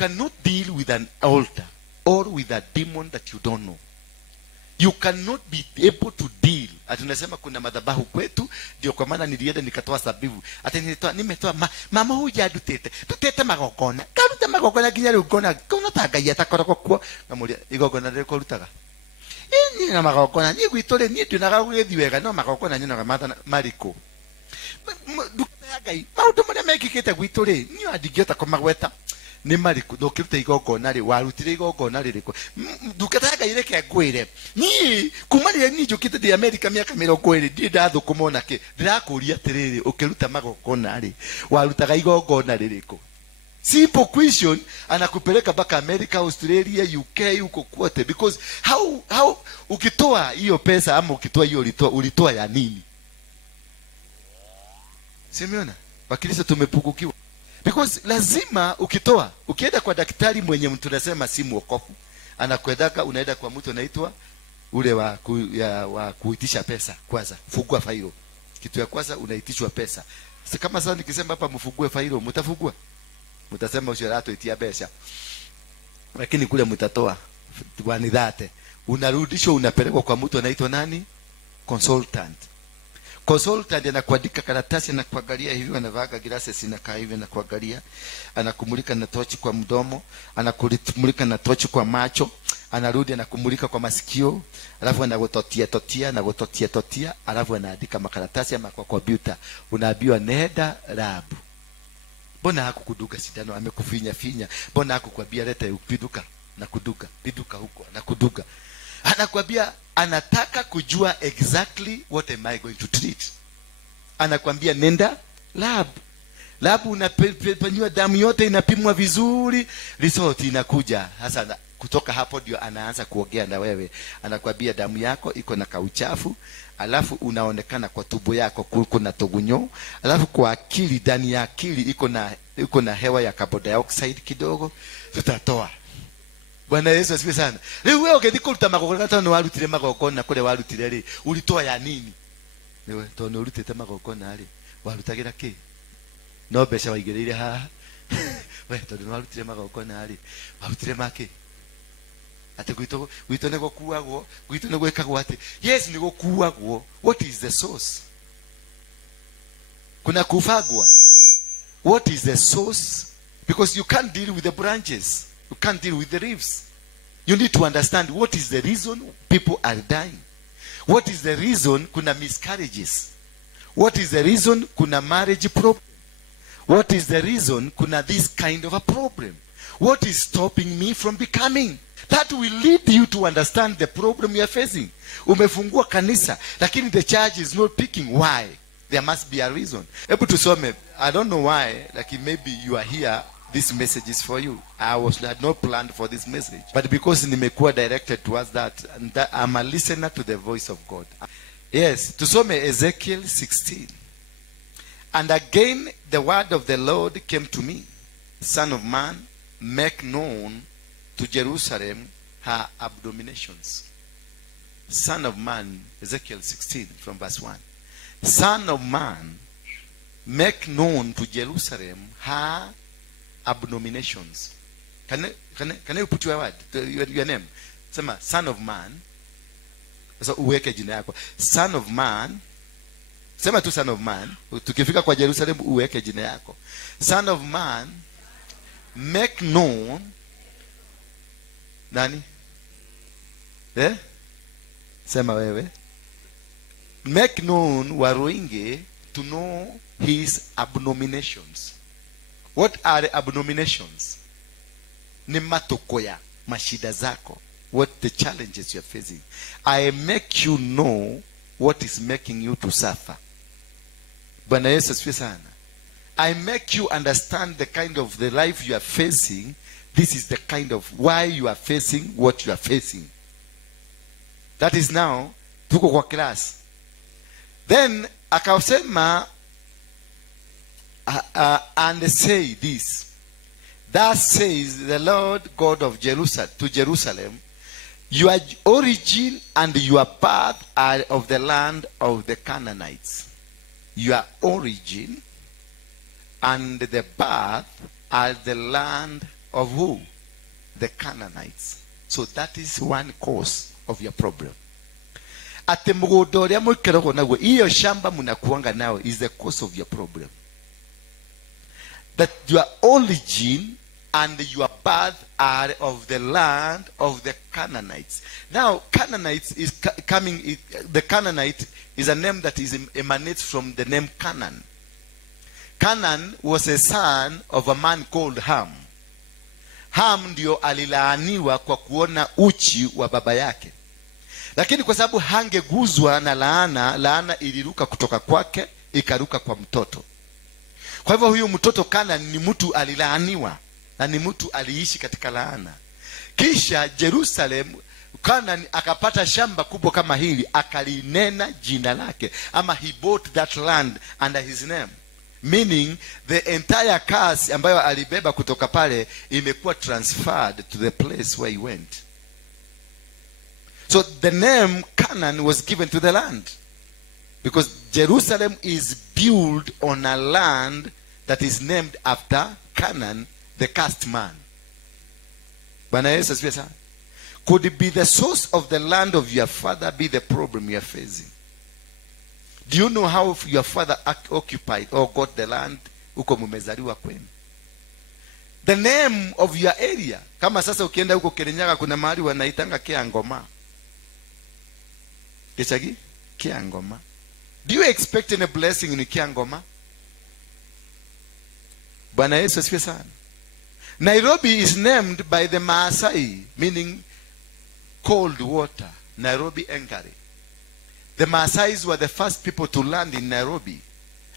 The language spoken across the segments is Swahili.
cannot deal with an altar or with a demon that you don't know. You cannot be able to deal. Atunasema kuna madhabahu kwetu, ndio kwa maana nilienda nikatoa sabibu. Ati nimetoa mama huja tutete magokona. Karuta magokona kinya rukona. Kuna tagaya takoroko kwa. Ngamulia igogona reko rutaga. Ni na magokona ni gwitore ni tunagagwethiwega no magokona nyina gamata mariko. Dukagai. Mauto mure mekikete gwitore ni adigiota kwa magweta. Ni mariko dokirute igogona ri warutire igogona ririko dukataga ireke kwire ni kumarire ni jukite di America miaka 20 ndi ndathu kumona ke ndirakuria tiriri ukiruta magogona ri warutaga igogona ririko. Simple question, anakupeleka mpaka America, Australia, UK huko kwote, because how ukitoa hiyo pesa ama ukitoa hiyo ulitoa ya nini? Simeona wakristo tumepukukiwa. Because lazima ukitoa, ukienda kwa daktari mwenye mtu tunasema si mwokofu, anakwendaka unaenda kwa mtu anaitwa ule wa kuitisha pesa kwanza, fungua failo. Kitu ya kwanza unaitishwa pesa. Si kama sasa nikisema hapa mfungue failo, mtafungua. Mtasema usharato itia pesa. Lakini kule mtatoa kwa nidhate. Unarudishwa unapelekwa kwa mtu anaitwa nani? Consultant. Consultant anakuandika karatasi, anakuangalia hivi, anavaa glasses inakaa hivi, anakuangalia, anakumulika na tochi kwa mdomo, anakumulika na tochi kwa macho, anarudi anakumulika kwa masikio, alafu anagototia, alafu anaandika makaratasi ama kwa computer. Unaambiwa nenda lab. Mbona hakukuduka sindano, amekufinya? Mbona hakukwambia leta upiduka na kuduka, piduka huko na kuduka? Anakuambia anataka kujua exactly what am I going to treat. Anakuambia nenda lab. Lab unapimwa damu yote, inapimwa vizuri, result inakuja. Hasa kutoka hapo ndio anaanza kuongea na wewe. Anakuambia damu yako iko na kauchafu, alafu unaonekana kwa tumbo yako kuna togunyo, alafu kwa akili, ndani ya akili iko na hewa ya carbon dioxide kidogo, tutatoa. Bwana Yesu asifiwe sana. Leo wewe ukidikuta magokona tano warutire magokona kule warutire ri ulitoa ya nini? Wewe tono urutite magokona ri warutagira ki? No besha waigereire ha. Wewe tono warutire magokona ri warutire make. Ate gwito nego kuagwo, gwito nego ekagwo ate. Yes nego kuagwo. What is the source? Kuna kufagwa. What is the source? Because you can't deal with the branches. You can't deal with the leaves. You need to understand what is the reason people are dying. What is the reason kuna miscarriages? What is the reason kuna marriage problem? What is the reason kuna this kind of a problem? What is stopping me from becoming? That will lead you to understand the problem you are facing. Umefungua kanisa, lakini the church is not picking. Why? There must be a reason. Able to some, I don't know why, like maybe you are here, this message is for you. I had not planned for this message, but because nimekuwa directed towards that, and that I'm a listener to the voice of God. Yes, tusome Ezekiel 16. And again the word of the Lord came to me, Son of man, make known to Jerusalem her abominations. Son of man, Ezekiel 16 from verse 1. Son of man, make known to Jerusalem her abominations. Can you put your word, your name? Sema, son of man. So uweke jina yako. Son of man. Sema tu son of man. Tukifika kwa Jerusalem uweke jina yako. Son of man, make known. Nani? Sema wewe. Make known Waruinge to know his abominations. What are the abominations? Ni matokoya, mashida zako. What the challenges you are facing. I make you know what is making you to suffer. Bwana Yesu asifiwe sana. I make you understand the kind of the life you are facing. This is the kind of why you are facing what you are facing. That is now, tuko kwa class. Then, akasema, and say this. Thus says the Lord God of Jerusalem to Jerusalem, your origin and your birth are of the land of the Canaanites. Your origin and the birth are the land of who? The Canaanites. So that is one cause of your problem. Ate mugunda uria muikarago naguo, iyo shamba munakuanga nao is the cause of your problem. That your origin and your birth are of the land of the Canaanites. Now, Canaanites is coming. The Canaanite is a name that emanates from the name Canaan. Canaan was a son of a man called Ham. Ham ndio alilaaniwa kwa kuona uchi wa baba yake. Lakini kwa sababu hangeguzwa na laana iliruka kutoka kwake ikaruka kwa mtoto. Kwa hivyo huyu mtoto Canaan ni mtu alilaaniwa na ni mtu aliishi katika laana. Kisha Jerusalem, Canaan akapata shamba kubwa kama hili, akalinena jina lake, ama he bought that land under his name. Meaning the entire curse ambayo alibeba kutoka pale imekuwa transferred to the place where he went. So the name Canaan was given to the land because Jerusalem is built on a land that is named after Canaan, the cursed man. Could it be the source of the land of your father be the problem you are facing? Do you know how your father occupied or got the land uko mumezaliwa kwenu? The name of your area. Kama sasa ukienda huko Kirinyaga kuna mahali wanaitanga Kiangoma. Kechagi? Kiangoma. Do you expect any blessing in Kiangoma? Bwana Yesu asifiwe sana. Nairobi is named by the Maasai, meaning cold water. Nairobi Engari. The Maasais were the first people to land in Nairobi,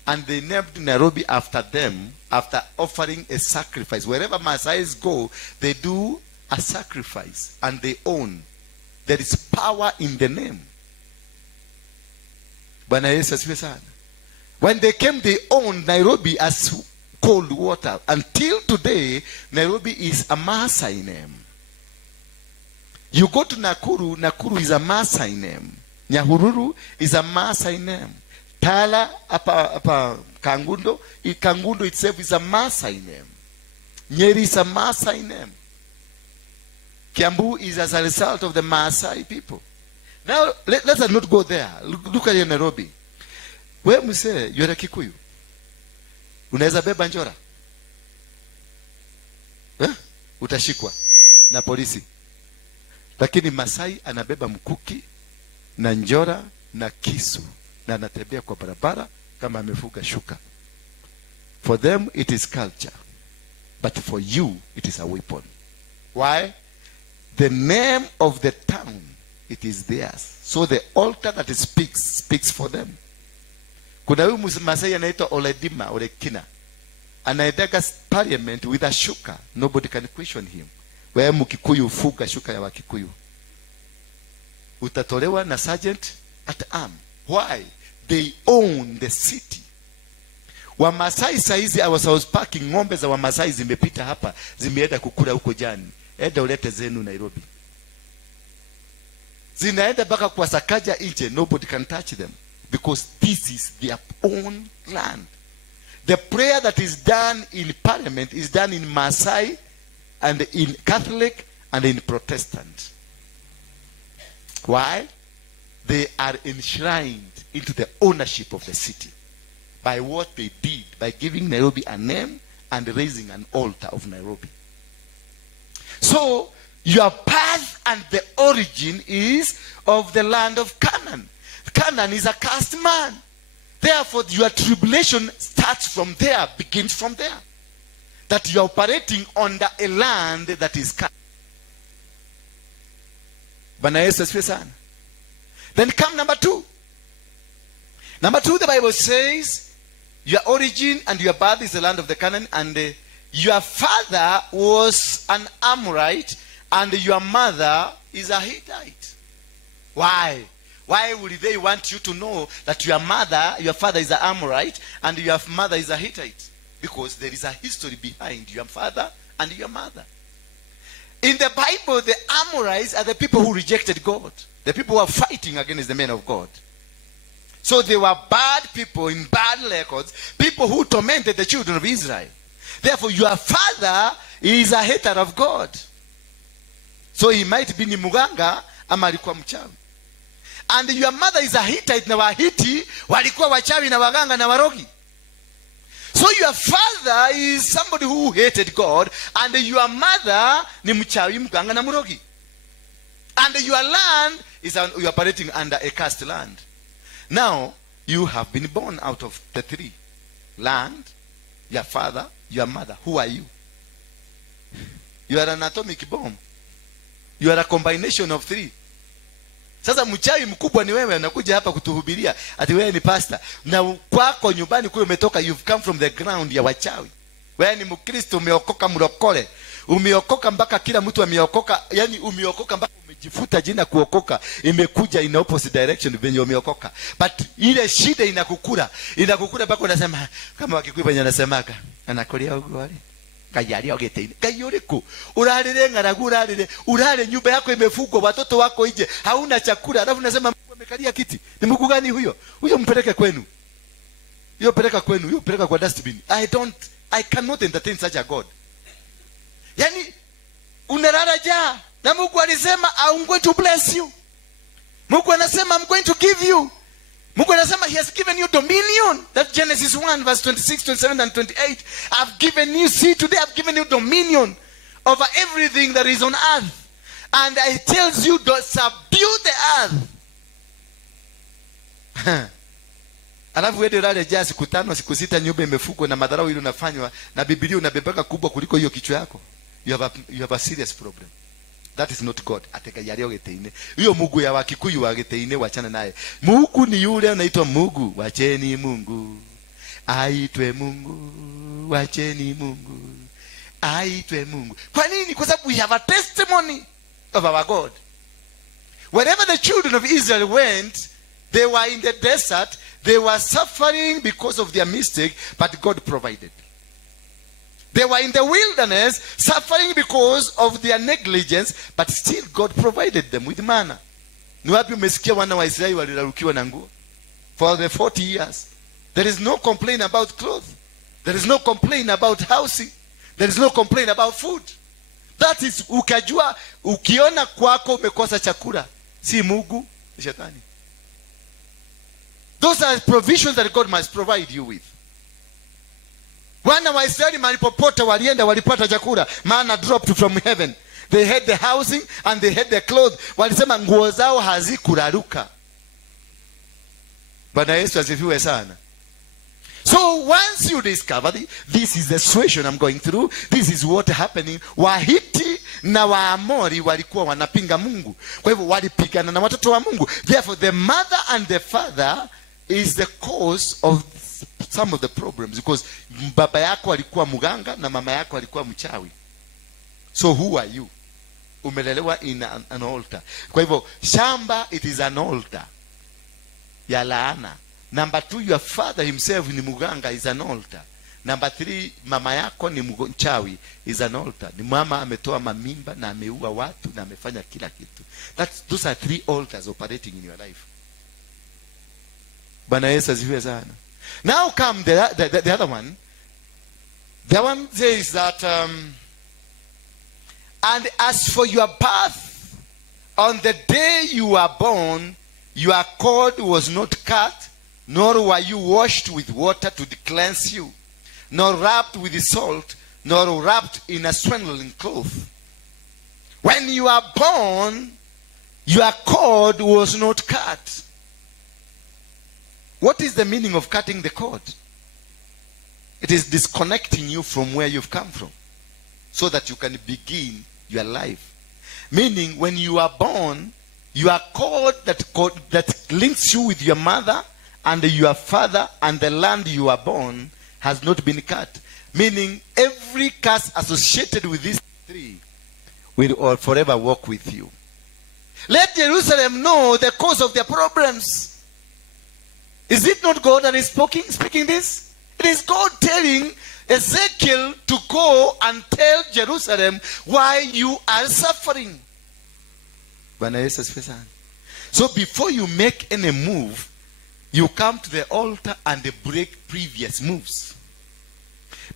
and they named Nairobi after them, after offering a sacrifice. Wherever Maasais go, they do a sacrifice, and they own. There is power in the name. When they came, they owned Nairobi as cold water. Until today, Nairobi is a Maasai name. You go to Nakuru, Nakuru is a Maasai name. Nyahururu is a Maasai name. Tala, apa Kangundo, Kangundo itself is a Maasai name. Nyeri is a Maasai name. Kiambu is as a result of the Maasai people. Now, let us not go there. Look at Nairobi. Where we say, you're a Kikuyu. Unaweza beba njora? Utashikwa na polisi. Lakini Masai anabeba mkuki na njora na kisu na anatembea kwa barabara kama amefuga shuka. For them it is culture, but for you it is a weapon. Why? The name of the town, it is theirs. So the altar that it speaks for them. Kuna huyu Masai anaitwa Oledima Olekina, anaendeka parliament with a shuka. Nobody can question him. Wewe Mkikuyu fuga shuka ya Wakikuyu, utatolewa na sergeant at arm. Why? They own the city. Wamasai saizi was parking, ng'ombe za Wamasai zimepita hapa, zimeenda kukula huko jani. Enda ulete zenu Nairobi. Zinaenda baka kwa Sakaja nje. Nobody can touch them because this is their own land. The prayer that is done in parliament is done in Maasai and in Catholic and in Protestant. Why? They are enshrined into the ownership of the city by what they did, by giving Nairobi a name and raising an altar of Nairobi. So, your path and the origin is of the land of Canaan. Canaan is a cursed man. Therefore, your tribulation starts from there, begins from there. That you are operating under a land that is cursed. Then come number 2. Number 2, the Bible says, your origin and your birth is the land of the Canaan, and your father was an Amorite, and your mother is a Hittite. Why? Why would they want you to know that your father is an Amorite, and your mother is a Hittite? Because there is a history behind your father and your mother. In the Bible, the Amorites are the people who rejected God. The people who are fighting against the men of God. So they were bad people in bad records. People who tormented the children of Israel. Therefore, your father is a hater of God. So he might be ni muganga ama alikuwa mchawi. And your mother is a Hittite, na Wahiti walikuwa wachawi na waganga na warogi. So your father is somebody who hated God, and your mother ni mchawi, mganga na murogi. And your land is you are operating under a cursed land. Now you have been born out of the three: land, your father, your mother. Who are you? You are an atomic bomb. You are a combination of three. Sasa mchawi mkubwa ni wewe, unakuja hapa kutuhubiria ati wewe ni pastor, na kwako nyumbani kule umetoka, you've come from the ground ya wachawi. Wewe ni Mkristo, umeokoka mlokole, umeokoka mpaka kila mtu ameokoka, yani umeokoka mpaka umejifuta jina kuokoka, imekuja in opposite direction venye umeokoka. But ile shida inakukula mpaka unasema kama Wakikuyu wenye anasemaga anakolia ugwali kayari ogeteini kayoreko urarire ngaragu urare nyumba yako imefungwa, watoto wako nje, hauna chakula, alafu unasema Mungu amekalia kiti. Ni Mungu gani huyo? Huyo mpeleke kwenu, huyo peleka kwa dustbin. I cannot entertain such a God. Yani unalala jaa na Mungu alisema I'm going to bless you. Mungu anasema I'm going to give you. Mungu anasema he has given you dominion. That's Genesis 1 verse 26, 27 and 28. I've given you, see today I've given you dominion over everything that is on earth. And I tells you to subdue the earth. Alafu wewe ulale jaa siku 5 siku 6, nyumba imefungwa na madharau ile unafanywa na Biblia unabebeka kubwa kuliko hiyo kichwa yako. You have a serious problem. That is not God. Ateka yari ogeteine. Hiyo Mungu ya Wakikuyu wageteine, wachana naye. Mungu ni yule anaitwa Mungu. Wacheni Mungu aitwe Mungu. Wacheni Mungu aitwe Mungu. Kwa nini? Kwa sababu we have a testimony of our God. Wherever the children of Israel went, they were in the desert, they were suffering because of their mistake, but God provided. They were in the wilderness, suffering because of their negligence, but still God provided them with manna. Ni wapi umesikia wana wa Israeli walirarukiwa na nguo? For the 40 years. There is no complaint about clothes. There is no complaint about housing. There is no complaint about food. That is, ukajua, ukiona kwako umekosa chakula, si Mungu, ni shetani. Those are provisions that God must provide you with. Wana wa Israeli malipopote walienda walipata chakula, manna dropped from heaven. They had the housing and they had the clothes. Walisema nguo zao hazikuraruka. Bwana Yesu asifiwe sana. So once you discover this is the situation I'm going through, this is what happening. Wahiti na Waamori walikuwa wanapinga Mungu. Kwa hivyo walipigana na watoto wa Mungu. Therefore the mother and the father is the cause of some of the problems, because baba yako alikuwa muganga na mama yako alikuwa mchawi. So who are you? Umelelewa in an altar. Kwa hivyo shamba, it is an altar ya laana. Number 2, your father himself ni muganga, is an altar. Number 3, mama yako ni mchawi, is an altar. Ni mama ametoa mamimba na ameua watu na amefanya kila kitu. Those are 3 altars operating in your life. Bwana Yesu asifiwe sana. Now come the other one. The one says that and as for your birth, on the day you were born, your cord was not cut, nor were you washed with water to cleanse you, nor wrapped with salt, nor wrapped in a swaddling cloth. When you were born, your cord was not cut. What is the meaning of cutting the cord? It is disconnecting you from where you've come from, so that you can begin your life. Meaning, when you are born, your cord that links you with your mother and your father and the land you are born has not been cut. Meaning, every curse associated with these 3 will forever walk with you. Let Jerusalem know the cause of their problems. Is it not God that is speaking this? It is God telling Ezekiel to go and tell Jerusalem why you are suffering. So before you make any move, you come to the altar and break previous moves.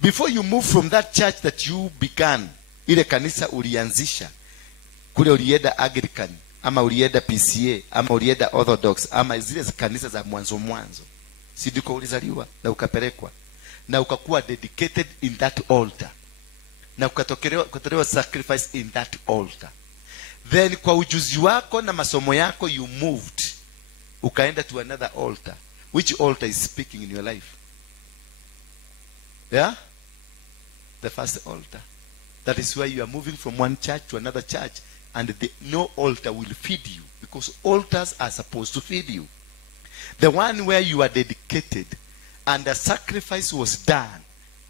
Before you move from that church that you began, ile kanisa ulianzisha, kule ulienda Anglican, ama ulienda PCA, ama ulienda Orthodox, ama zile kanisa za mwanzo, si ndiko ulizaliwa na ukapelekwa na ukakuwa dedicated in that altar, na ukatolewa sacrifice in that altar. Then kwa ujuzi wako na masomo yako you moved, ukaenda to another altar. Which altar is speaking in your life? Yeah? The first altar. That is why you are moving from one church to another church, and no altar will feed you, because altars are supposed to feed you. The one where you are dedicated and a sacrifice was done,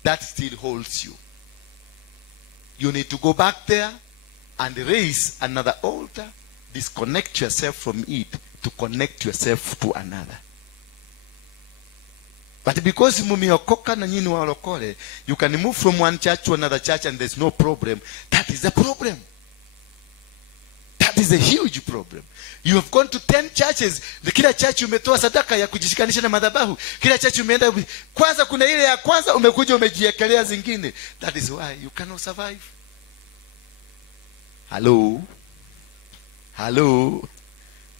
that still holds you. You need to go back there and raise another altar, disconnect yourself from it to connect yourself to another. But because mumeokoka na nyinyi walokole, you can move from one church to another church and there's no problem. That is a problem. That is a huge problem. You have gone to 10 churches. Kila church umetoa sadaka ya kujishikanisha na madhabahu. Kila church umeenda, kwanza kuna ile ya kwanza umekuja umejiekelea zingine. That is why you cannot survive. Hello.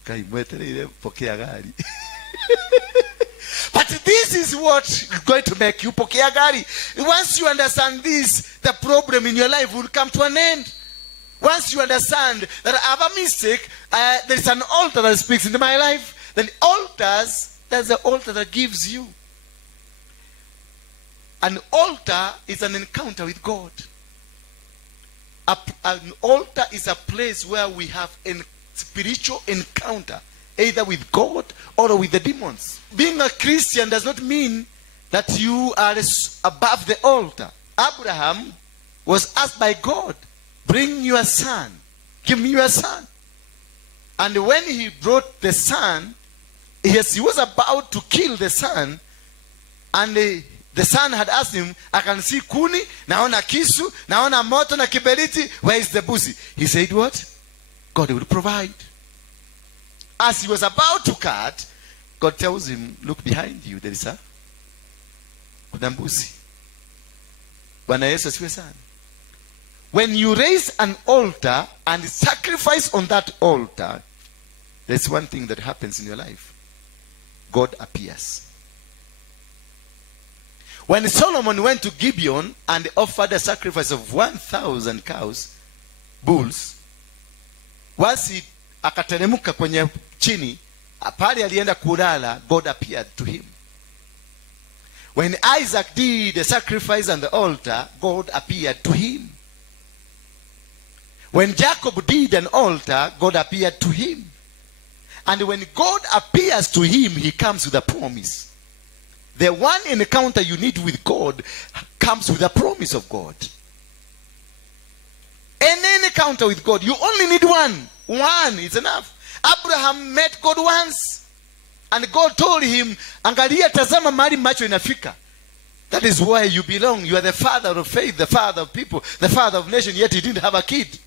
Kai mwetelele pokea gari. But this is what is going to make you pokea gari. Once you understand this, the problem in your life will come to an end. Once you understand that I have a mistake, there is an altar that speaks into my life, then there's the altar that gives you. An altar is an encounter with God. An altar is a place where we have a spiritual encounter, either with God or with the demons. Being a Christian does not mean that you are above the altar. Abraham was asked by God, bring your son, give me your son. And when he brought the son, yes, he was about to kill the son, and the son had asked him, I can see kuni, naona kisu, naona moto na kiberiti, where is the buzi? He said what? God will provide. As he was about to cut, God tells him, look behind you, there is a kuna mbuzi. Bwana Yesu asifiwe sana. When you raise an altar and sacrifice on that altar, there's one thing that happens in your life. God appears. When Solomon went to Gibeon and offered a sacrifice of 1,000 bulls, once akateremka kwenye chini, pale alienda kulala, God appeared to him. When Isaac did the sacrifice on the altar, God appeared to him. When Jacob did an altar, God appeared to him. And when God appears to him, he comes with a promise. The one encounter you need with God comes with a promise of God. Any encounter with God, you only need one. One is enough. Abraham met God once, and God told him, angalia tazama mahali macho inafika. That is where you belong. You are the father of faith, the father of people, the father of nation, yet he didn't have a kid.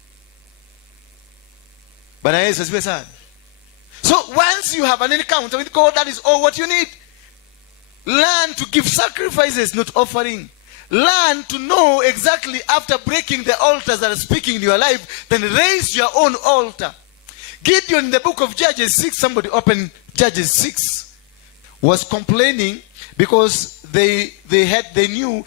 But so once you have an encounter with God, that is all what you need. Learn to give sacrifices, not offering. Learn to know exactly after breaking the altars that are speaking in your life, then raise your own altar. Gideon in the book of Judges 6, somebody open Judges 6, was complaining because they knew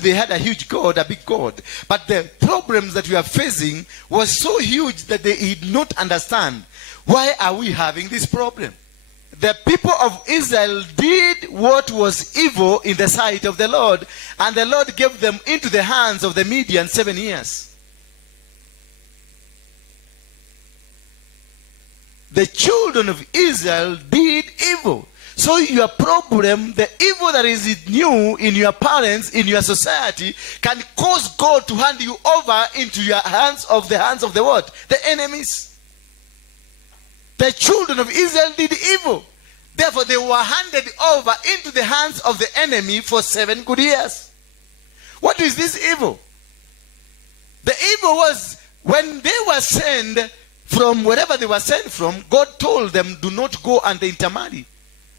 they had a huge God, a big God. But the problems that we are facing was so huge that they did not understand. Why are we having this problem? The people of Israel did what was evil in the sight of the Lord, and the Lord gave them into the hands of the Midian 7 years. The children of Israel did evil. So your problem, the evil that is new in your parents, in your society, can cause God to hand you over into the hands of the what? The enemies. The children of Israel did evil. Therefore, they were handed over into the hands of the enemy for 7 good years. What is this evil? The evil was when they were sent from wherever they were sent from, God told them, do not go and intermarry.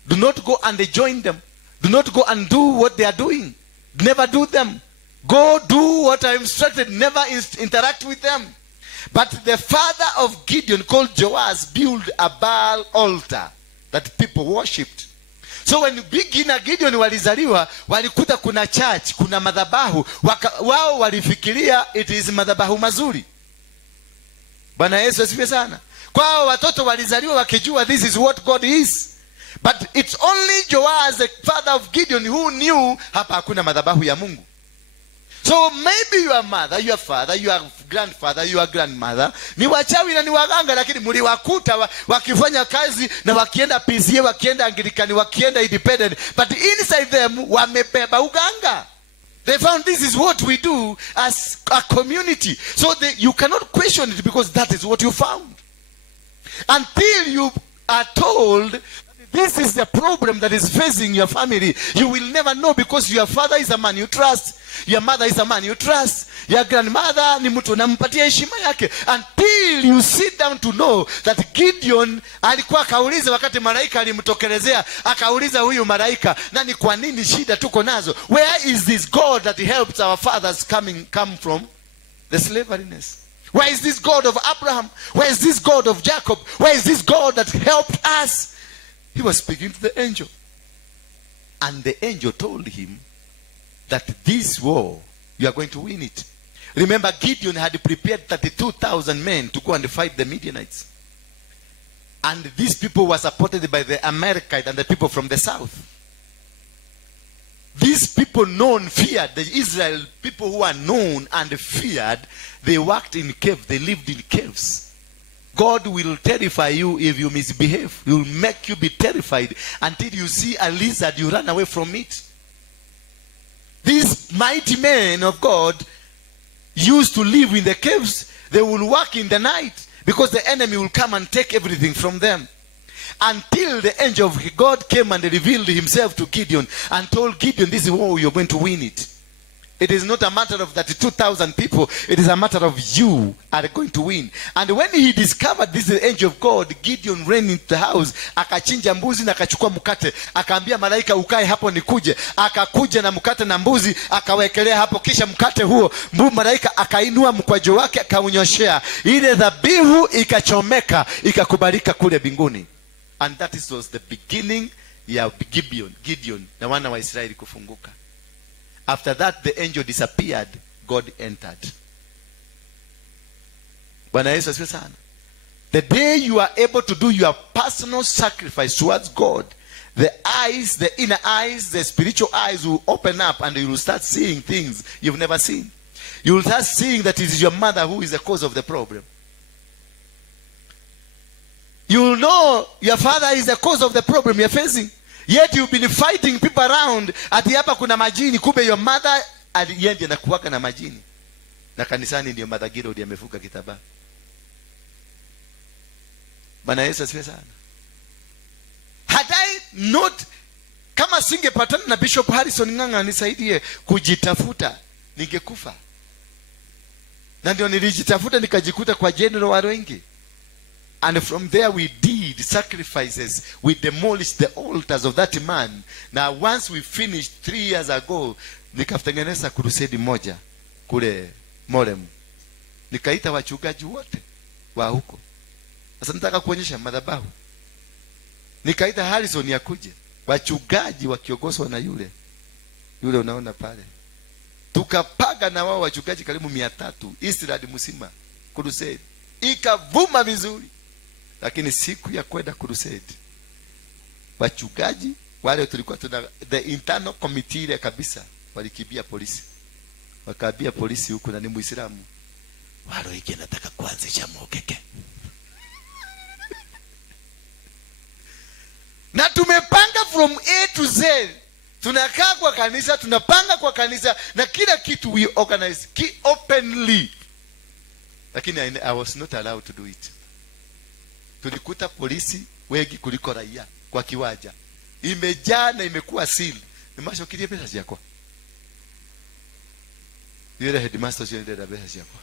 Do not go and join them. Do not go and do what they are doing. Never do them. Go do what I instructed. Never interact with them. But the father of Gideon, called Joash, built a Baal altar that people worshipped. So when beginner Gideon walizaliwa, walikuta kuna church, kuna madhabahu, wao walifikiria it is madhabahu mazuri. Bwana Yesu asifiwe sana. Kwao watoto walizaliwa wakijua this is what God is. But it's only Joash, the father of Gideon, who knew hapa hakuna madhabahu ya Mungu. So maybe your mother, your father, your grandfather, your grandmother ni wachawi na ni waganga, lakini mliwakuta wakifanya kazi na wakienda PCA, wakienda Anglikani, wakienda independent, but inside them wamebeba uganga. They found this is what we do as a community. So you cannot question it, because that is what you found. Until you are told this is the problem that is facing your family, you will never know, because your father is a man you trust. Your mother is a man you trust. Your grandmother ni mtu unampatia heshima yake. Until you sit down to know that Gideon alikuwa akauliza wakati malaika alimtokelezea, akauliza huyu malaika, na ni kwa nini shida tuko nazo? Where is this God that helped our fathers come from the slaveryness? Where is this God of Abraham? Where is this God of Jacob? Where is this God that helped us? He was speaking to the angel. And the angel told him that this war, you are going to win it. Remember, Gideon had prepared 32,000 men to go and fight the Midianites. And these people were supported by the Amalekites and the people from the south. These people feared, the Israel people who are known and feared, they worked in caves, they lived in caves. God will terrify you if you misbehave. He will make you be terrified until you see a lizard, you run away from it. These mighty men of God used to live in the caves. They will work in the night because the enemy will come and take everything from them. Until the angel of God came and revealed himself to Gideon and told Gideon, this is war, you're going to win it. It is not a matter of 32,000 people. It is a matter of you are going to win. And when he discovered this is the angel of God, Gideon ran into the house. Akachinja mbuzi na akachukua mkate. Akaambia malaika ukae hapo nikuje. Akakuja na mkate na mbuzi. Akawekelea hapo, kisha mkate huo. Malaika akainua mkwajo wake akaunyoshea. Ile dhabihu ikachomeka. Ikakubalika kule mbinguni. And that was the beginning ya Gideon na wana wa Israeli kufunguka. After that, the angel disappeared. God entered. Bwana Yesu asifiwe sana. The day you are able to do your personal sacrifice towards God, the eyes, the inner eyes, the spiritual eyes will open up and you will start seeing things you've never seen. You will start seeing that it is your mother who is the cause of the problem. You will know your father is the cause of the problem you're facing. Yet you've been fighting people around. Ati hapa kuna majini, kumbe your mother aliende na kuwaka na majini. Na kanisani ndio Mother Gilead amefuka kitambaa. Bwana Yesu asifiwe sana. Had I not, kama singepatana na Bishop Harrison Ng'ang'a nisaidie kujitafuta, ningekufa. Na ndio nilijitafuta nikajikuta kwa General Waruinge. And from there we did sacrifices. We demolished the altars of that man. Now once we finished 3 years ago, nikatengeneza crusade moja kule Morem. Nikaita wachungaji wote wa huko. Sasa nataka kuonyesha madhabahu. Nikaita Harrison yakuje. Wachungaji wakiongozwa na yule unaona pale. Tukapaga na wao wachungaji karibu 300 Israel mzima crusade. Ikavuma vizuri. Lakini siku ya kwenda crusade, wachungaji wale tulikuwa tuna the internal committee ile kabisa walikibia polisi. Wakaambia polisi huko na ni Muislamu. Waruinge nataka kuanzisha mokeke. Na tumepanga from A to Z. Tunakaa kwa kanisa, tunapanga kwa kanisa na kila kitu we organize openly. Lakini I was not allowed to do it. Tulikuta polisi wengi kuliko raia kwa kiwanja. Imejaa na imekuwa sili. Nimashokirie pesa zako. Yule headmaster sio ndio pesa zako.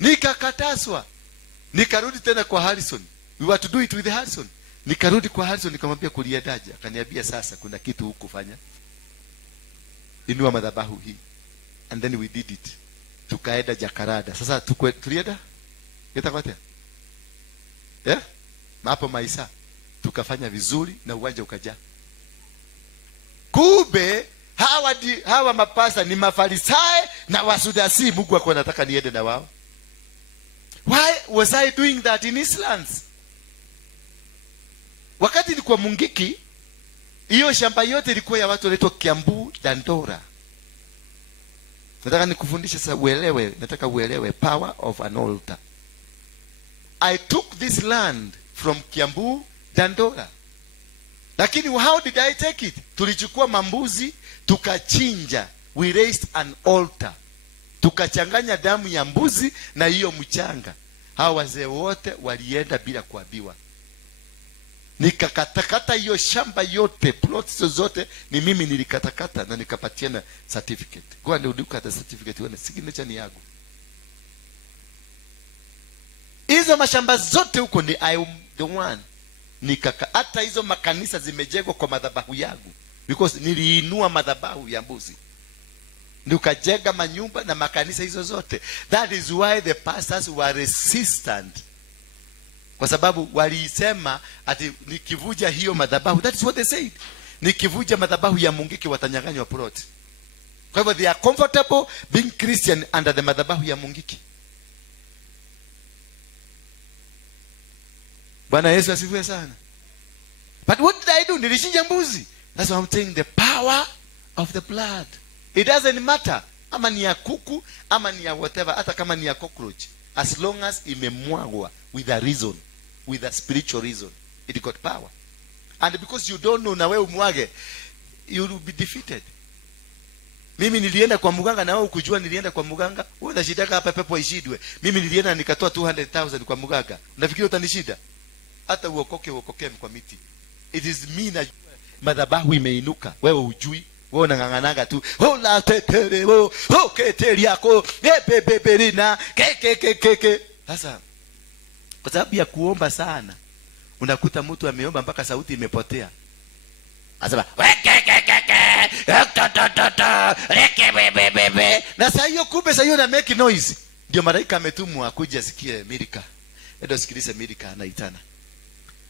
Nikakataswa. Nikarudi tena kwa Harrison. We were to do it with Harrison. Nikarudi kwa Harrison nikamwambia kuliendaje? Akaniambia sasa kuna kitu hukufanya. Inua madhabahu hii. And then we did it. Tukaenda Jakarada. Sasa tulienda? Itakote? Yeah? Hapo Maisa. Tukafanya vizuri na uwanja ukajaa. Kumbe hawa mapasta ni Mafarisayo na Wasudasi. Mungu alikuwa anataka niende na wao. Why was I doing that in Eastlands? Wakati nilikuwa Mungiki, hiyo shamba yote ilikuwa ya watu wanaitwa Kiambu Dandora. Nataka nikufundishe sasa uelewe, nataka uelewe power of an altar. I took this land from Kiambu Dandora. Lakini how did I take it? Tulichukua mambuzi, tukachinja. We raised an altar. Tukachanganya damu ya mbuzi na hiyo mchanga. Hao wazee wote walienda bila kuambiwa. Nikakatakata hiyo shamba yote, plots zote ni mimi nilikatakata na nikapatiana certificate. Go and look at the certificate, uone signature ni yangu. Hizo mashamba zote huko ni I am the one. Hata hizo makanisa zimejengwa kwa madhabahu yangu because niliinua madhabahu ya mbuzi. Nikajenga manyumba na makanisa hizo zote. That is why the pastors were resistant. Kwa sababu walisema ati nikivuja hiyo madhabahu, that is what they said. Nikivuja madhabahu ya Mungiki watanyang'anywa plot. Kwa hivyo they are comfortable being Christian under the madhabahu ya Mungiki. Bwana Yesu asifiwe sana. But what did I do? Nilichinja mbuzi. That's why I'm saying the power of the blood. It doesn't matter ama ni ya kuku ama ni ya whatever, hata kama ni ya cockroach, as long as imemwagwa with a reason, with a spiritual reason, it got power. And because you don't know na wewe umwage, you will be defeated. Mimi nilienda kwa mganga na wewe ukujua nilienda kwa mganga. Wewe unashidaka hapa pepo ishidwe. Mimi nilienda nikatoa 200,000 kwa mganga. Unafikiri utanishida? Hata uokoke kwa miti. It is me na madhabahu imeinuka. Wewe hujui. Wewe unanganganaga tu. Hola tetere wewe. Keteri yako. Bebebelina. Keke. Sasa kwa sababu ya kuomba sana, unakuta mtu ameomba mpaka sauti imepotea. Anasema na saa hiyo kumbe saa hiyo na make noise. Ndio malaika ametumwa akuje asikie Milika. Ndio sikilize Milika anaitana.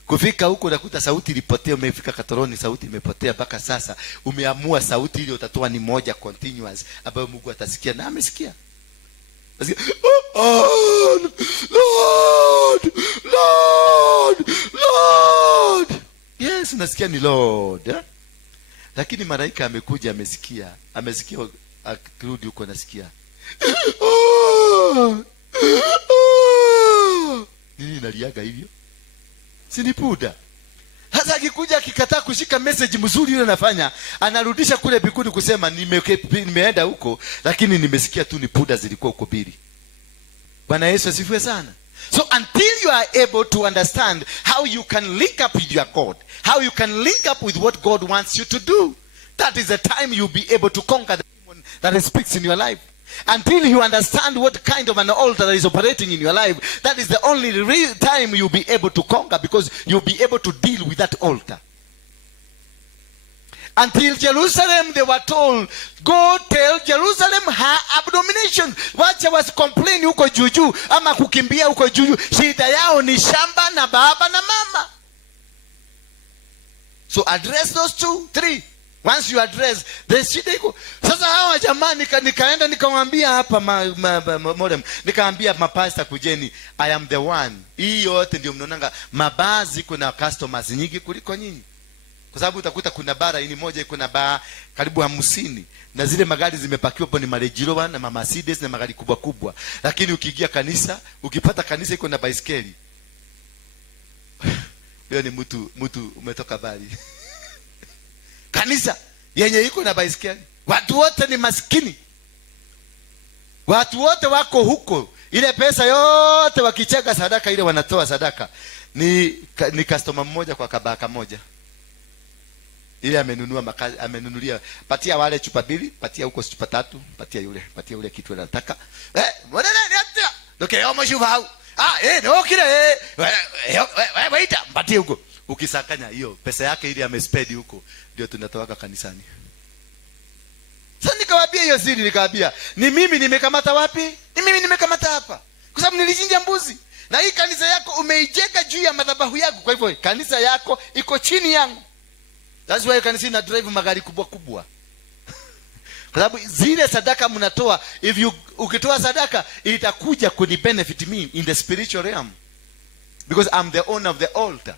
Kufika huko unakuta sauti ilipotea, umefika Katoroni sauti imepotea mpaka sasa. Umeamua sauti ile utatoa ni moja continuous ambayo Mungu atasikia na amesikia. Lord, Lord, Lord, Lord. Yes, nasikia ni Lord. Lakini malaika amekuja amesikia akirudi huko nasikia. Nini naliaga hivyo? Sinipuda. Hata akikuja akikataa kushika message mzuri yule anafanya, anarudisha kule bikuni kusema nimeenda huko lakini nimesikia tu ni puda zilikuwa huko bili. Bwana Yesu asifiwe sana. So until you are able to understand how you can link up with your God, how you can link up with what God wants you to do, that is the time you'll be able to conquer the demon that speaks in your life. Until you understand what kind of an altar that is operating in your life, that is the only real time you'll be able to conquer, because you'll be able to deal with that altar. Until Jerusalem, they were told, go tell Jerusalem her abomination. Wacha was complain huko juju ama kukimbia huko juju. Shida yao ni shamba na baba na mama. So address those 2, 3. Once you address the shida iko. Sasa hawa jamani nikaenda nikamwambia hapa modem. Nikaambia mapasta kujeni, I am the one. Hii yote ndio mnaonanga mabazi kuna customers nyingi kuliko nyinyi. Kwa sababu utakuta kuna bara ini moja iko na baa karibu 50 na zile magari zimepakiwa hapo ni Marejiro na Mercedes na magari kubwa kubwa. Lakini ukiingia kanisa, ukipata kanisa iko na baiskeli. Leo ni mtu umetoka bali. Kanisa yenye iko na baiskeli. Watu wote ni maskini. Watu wote wako huko. Ile pesa yote wakicheka sadaka ile wanatoa sadaka. Ni customer mmoja kwa kabaka moja. Ile amenunulia, patia wale chupa 2, patia huko chupa 3, patia yule kitu anataka. Mbona nani hata? Okay, omo shuva. No kile. Waita, patia huko. ukisakanya hiyo pesa yake ili amespend huko ndio tunatoka kanisani. Sasa nikawaambia hiyo siri, nikawaambia ni mimi nimekamata wapi? Ni mimi nimekamata hapa. Kwa sababu nilichinja mbuzi. Na hii kanisa yako umeijenga juu ya madhabahu yangu. Kwa hivyo kanisa yako iko chini yangu. That's why kanisa ina drive magari kubwa kubwa. Kwa sababu zile sadaka mnatoa, ukitoa sadaka itakuja kuni benefit me in the spiritual realm. Because I'm the owner of the altar.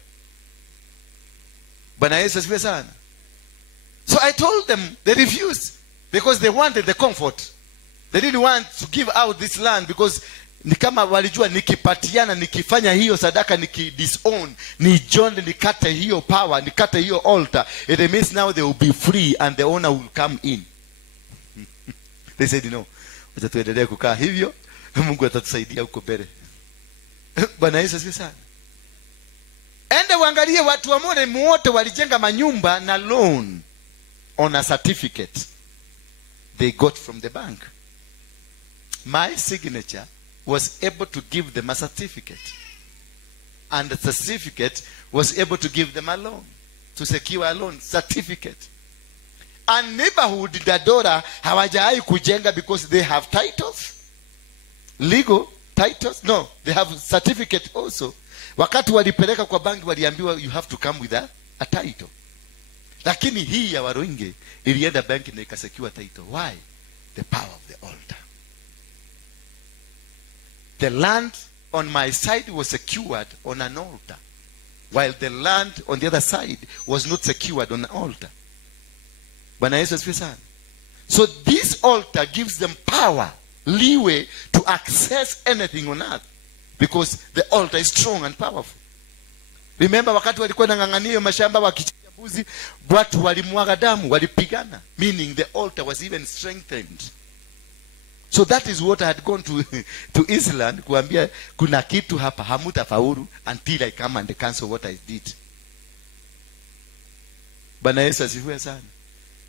Bwana Yesu asifiwe sana. So I told them, they refused because they wanted the comfort. They didn't want to give out this land because ni kama walijua nikipatiana, nikifanya hiyo sadaka, nikidisown, nikate hiyo power, nikate hiyo altar, it means now they will be free and the owner will come in. They said no, wacha tuendelee kukaa hivyo, Mungu atatusaidia huko mbele. Bwana Yesu asifiwe sana. Ende uangalie watu wa Morem wote walijenga manyumba na loan on a certificate they got from the bank. My signature was able to give them a certificate, and the certificate was able to give them a loan, to secure a loan certificate. And neighborhood Dadora hawajai kujenga because they have titles, legal titles. No, they have certificate also. Wakati walipeleka kwa banki waliambiwa you have to come with a title. Lakini hii ya Waruinge ilienda banki na ikasecure title. Why? The power of the altar. The land on my side was secured on an altar, while the land on the other side was not secured on an altar. Bwana Yesu asifiwe sana. So this altar gives them power, leeway to access anything on earth, because the altar is strong and powerful. Remember wakati walikuwa nang'ang'ania mashamba wakichinja mbuzi, watu walimwaga damu, walipigana, meaning the altar was even strengthened. So that is what I had gone to Island kuambia kuna kitu hapa hamutafaulu until I come and cancel what I did. Bwana Yesu asifiwe sana.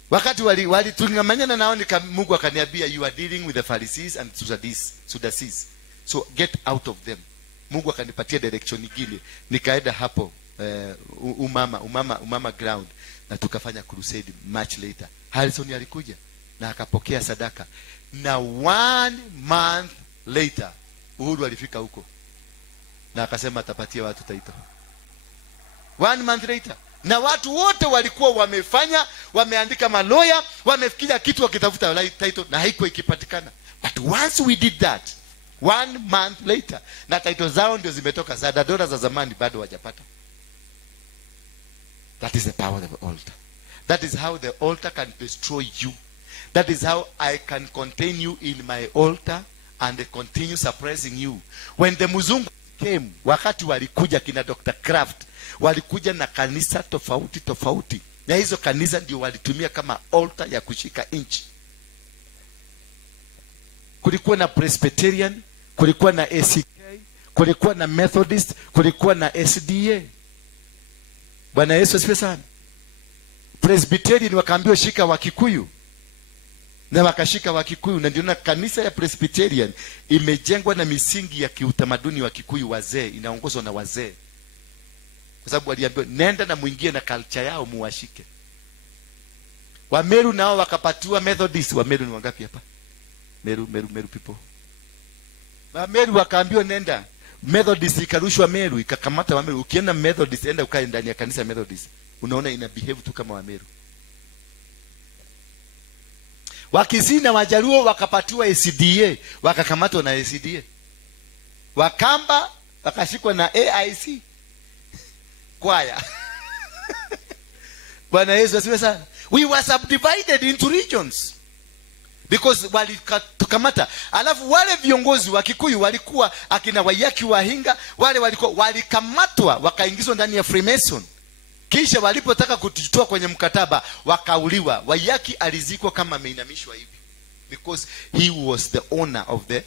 Wakati walitungamanyana nao, Mungu akaniambia you are dealing with the Pharisees and Sadducees. So get out of them. Mungu akanipatia direction nyingine. Nikaenda hapo umama ground na tukafanya crusade much later. Harrison alikuja na akapokea sadaka. Na 1 month later Uhuru alifika huko na akasema atapatia watu title. 1 month later. Na watu wote walikuwa wameandika maloya, wamefikiria kitu wakitafuta title na haikuwa ikipatikana. But once we did that, 1 month later, na title zao ndio zimetoka. Za dola za zamani bado hawajapata. That is the power of the altar. That is how the altar can destroy you. That is how I can contain you in my altar and continue suppressing you. When the Muzungu came, wakati walikuja kina Dr. Kraft, walikuja na kanisa tofauti. Na hizo kanisa ndio walitumia kama altar ya kushika inchi. Kulikuwa na Presbyterian, kulikuwa na ACK, kulikuwa na Methodist, kulikuwa na SDA. Bwana Yesu asifiwe sana. Presbyterian wakaambiwa shika Wakikuyu, na wakashika Wakikuyu, na ndio kanisa ya Presbyterian imejengwa na misingi ya kiutamaduni wa Kikuyu, wazee, inaongozwa na wazee. Kwa sababu waliambiwa nenda na muingie na culture yao muwashike. Wameru nao wakapatiwa Methodist. Wameru ni wangapi hapa? Meru people. Wameru wakaambiwa nenda. Methodist ikarushwa Meru, ikakamata Wameru. Ukienda Methodist enda ukae ndani ya kanisa Methodist, unaona ina behave tu kama Wameru. Wakisii na Wajaluo wakapatiwa SDA, wakakamatwa na SDA. Wakamba wakashikwa na AIC kwaya. Bwana Yesu asifiwe sana. We were subdivided into regions because walitukamata. Alafu wale viongozi wa Kikuyu walikuwa akina Wayaki Wahinga, wale walikuwa walikamatwa wakaingizwa ndani ya Freemason. Kisha walipotaka kututoa kwenye mkataba wakauliwa. Wayaki alizikwa kama ameinamishwa hivi because he was the owner of ndiye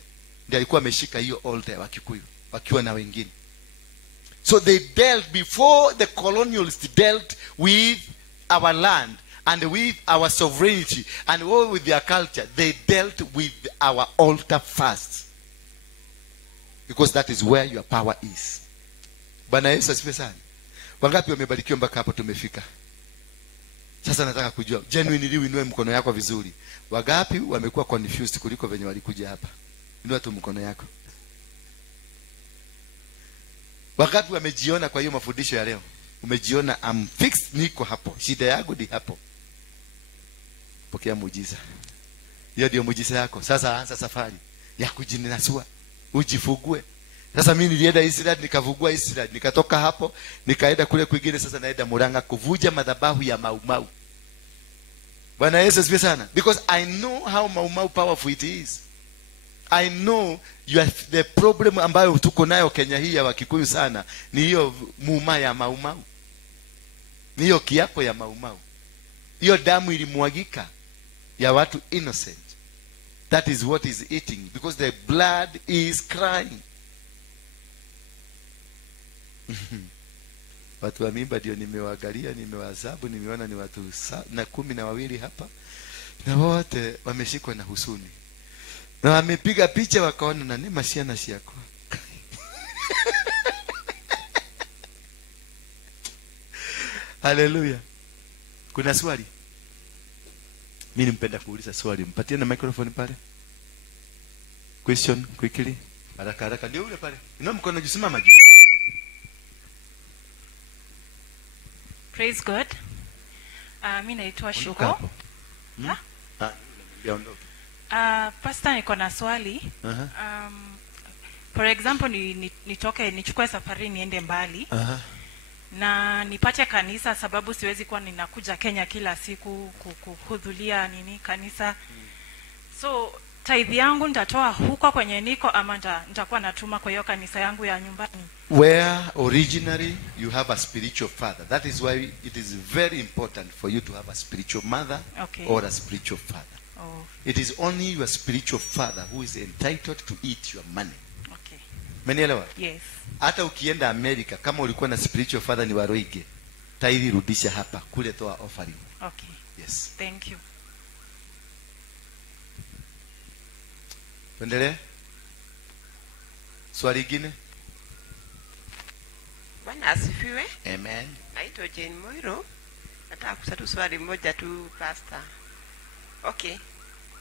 alikuwa ameshika hiyo altar wa Kikuyu wakiwa na wengine. So they dealt, before the colonialists dealt with our land and with our sovereignty and with their culture, they dealt with our altar first, because that is where your power is. Bwana Yesu asifiwe sana. Wangapi wamebarikiwa mpaka hapo tumefika? Sasa nataka kujua genuinely, uinue mkono yako vizuri. Wangapi wamekuwa confused kuliko venye walikuja hapa? Inua tu mkono yako. Wangapi wamejiona kwa hiyo mafundisho ya leo? Umejiona I'm fixed, niko hapo. Shida yangu ni hapo. Pokea muujiza. Hiyo ndio muujiza yako. Sasa anza safari ya kujinasua. Ujifugue. Sasa mimi nilienda Israel, nikavugua Israel, nikatoka hapo, nikaenda kule kwingine, sasa naenda Murang'a kuvuja madhabahu ya Maumau. Bwana Yesu asifiwe sana. Because I know how Maumau powerful it is. I know the problem ambayo tuko nayo Kenya hii ya Wakikuyu sana ni hiyo muuma ya Maumau. Ni hiyo kiapo ya Maumau. Hiyo damu ilimwagika ya watu innocent. That is what is eating, because the blood is crying. Watu wa mimba ndio nimewaangalia, nimewahesabu, nimeona ni watu 12 hapa, na wote wameshikwa na husuni, na wamepiga picha wakaona na nema siana siako. Haleluya. Kuna swali? Mimi nimpenda kuuliza swali. Mpatie na microphone pale. Question quickly. Haraka haraka ndio ule pale. Inua mkono, jisimama juu. Praise God. Mimi naitwa Shuko. Pastor, niko na swali. For example, nitoke nichukue safari niende mbali. Na nipate kanisa, sababu siwezi kuwa ninakuja Kenya kila siku kuhudhuria kanisa. So tithe yangu nitatoa huko kwenye niko, ama nitakuwa natuma kwa hiyo kanisa yangu ya nyumbani? Where originally you have a spiritual father. That is why it is very important for you to have a spiritual mother, okay, or a spiritual father. Oh. It is only your spiritual father who is entitled to eat your money. Okay. Umenielewa? Yes. Hata ukienda America, kama ulikuwa na spiritual father ni Waruinge, tithe rudisha hapa, kule toa offering. Okay. Yes. Thank you. Endelee. Swali lingine? Bwana asifiwe. Amen. Naitwa Jane Moiro. Nataka kusatu swali moja tu pastor. Okay.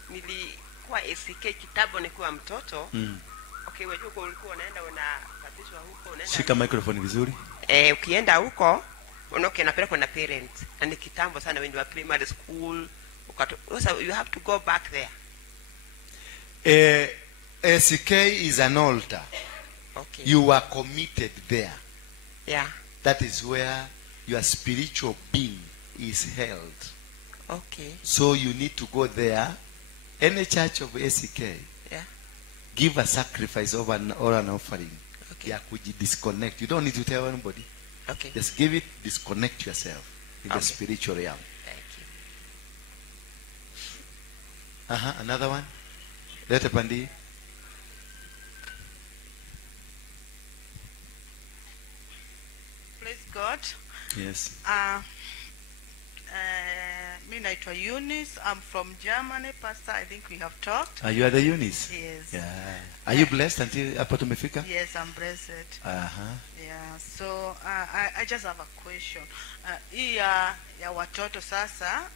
Nilikuwa ACK kitambo nikiwa mtoto. Okay, wewe ulikuwa unaenda unabatizwa huko, unaenda. Shika microphone vizuri. Ukienda huko unoke napelekwa na parents. Na ni kitambo sana when you were primary school. So you have to go back there. ACK is an altar. Okay. You are committed there. Yeah. That is where your spiritual being is held. Okay. So you need to go there. Any church of ACK, yeah, give a sacrifice or an offering. Okay. Yeah, could you disconnect? You don't need to tell anybody. Okay. Just give it, disconnect yourself in the Okay. spiritual realm. Thank you. Another one. Let it pandi. Praise God. Yes. Me naitwa Eunice. I'm from Germany, Pastor. I think we have talked. You are the Eunice? Yes. Yeah. Are you blessed until hapo tumefika? Yes, I'm blessed. Yeah. So I just have a question. Hii ya watoto sasa.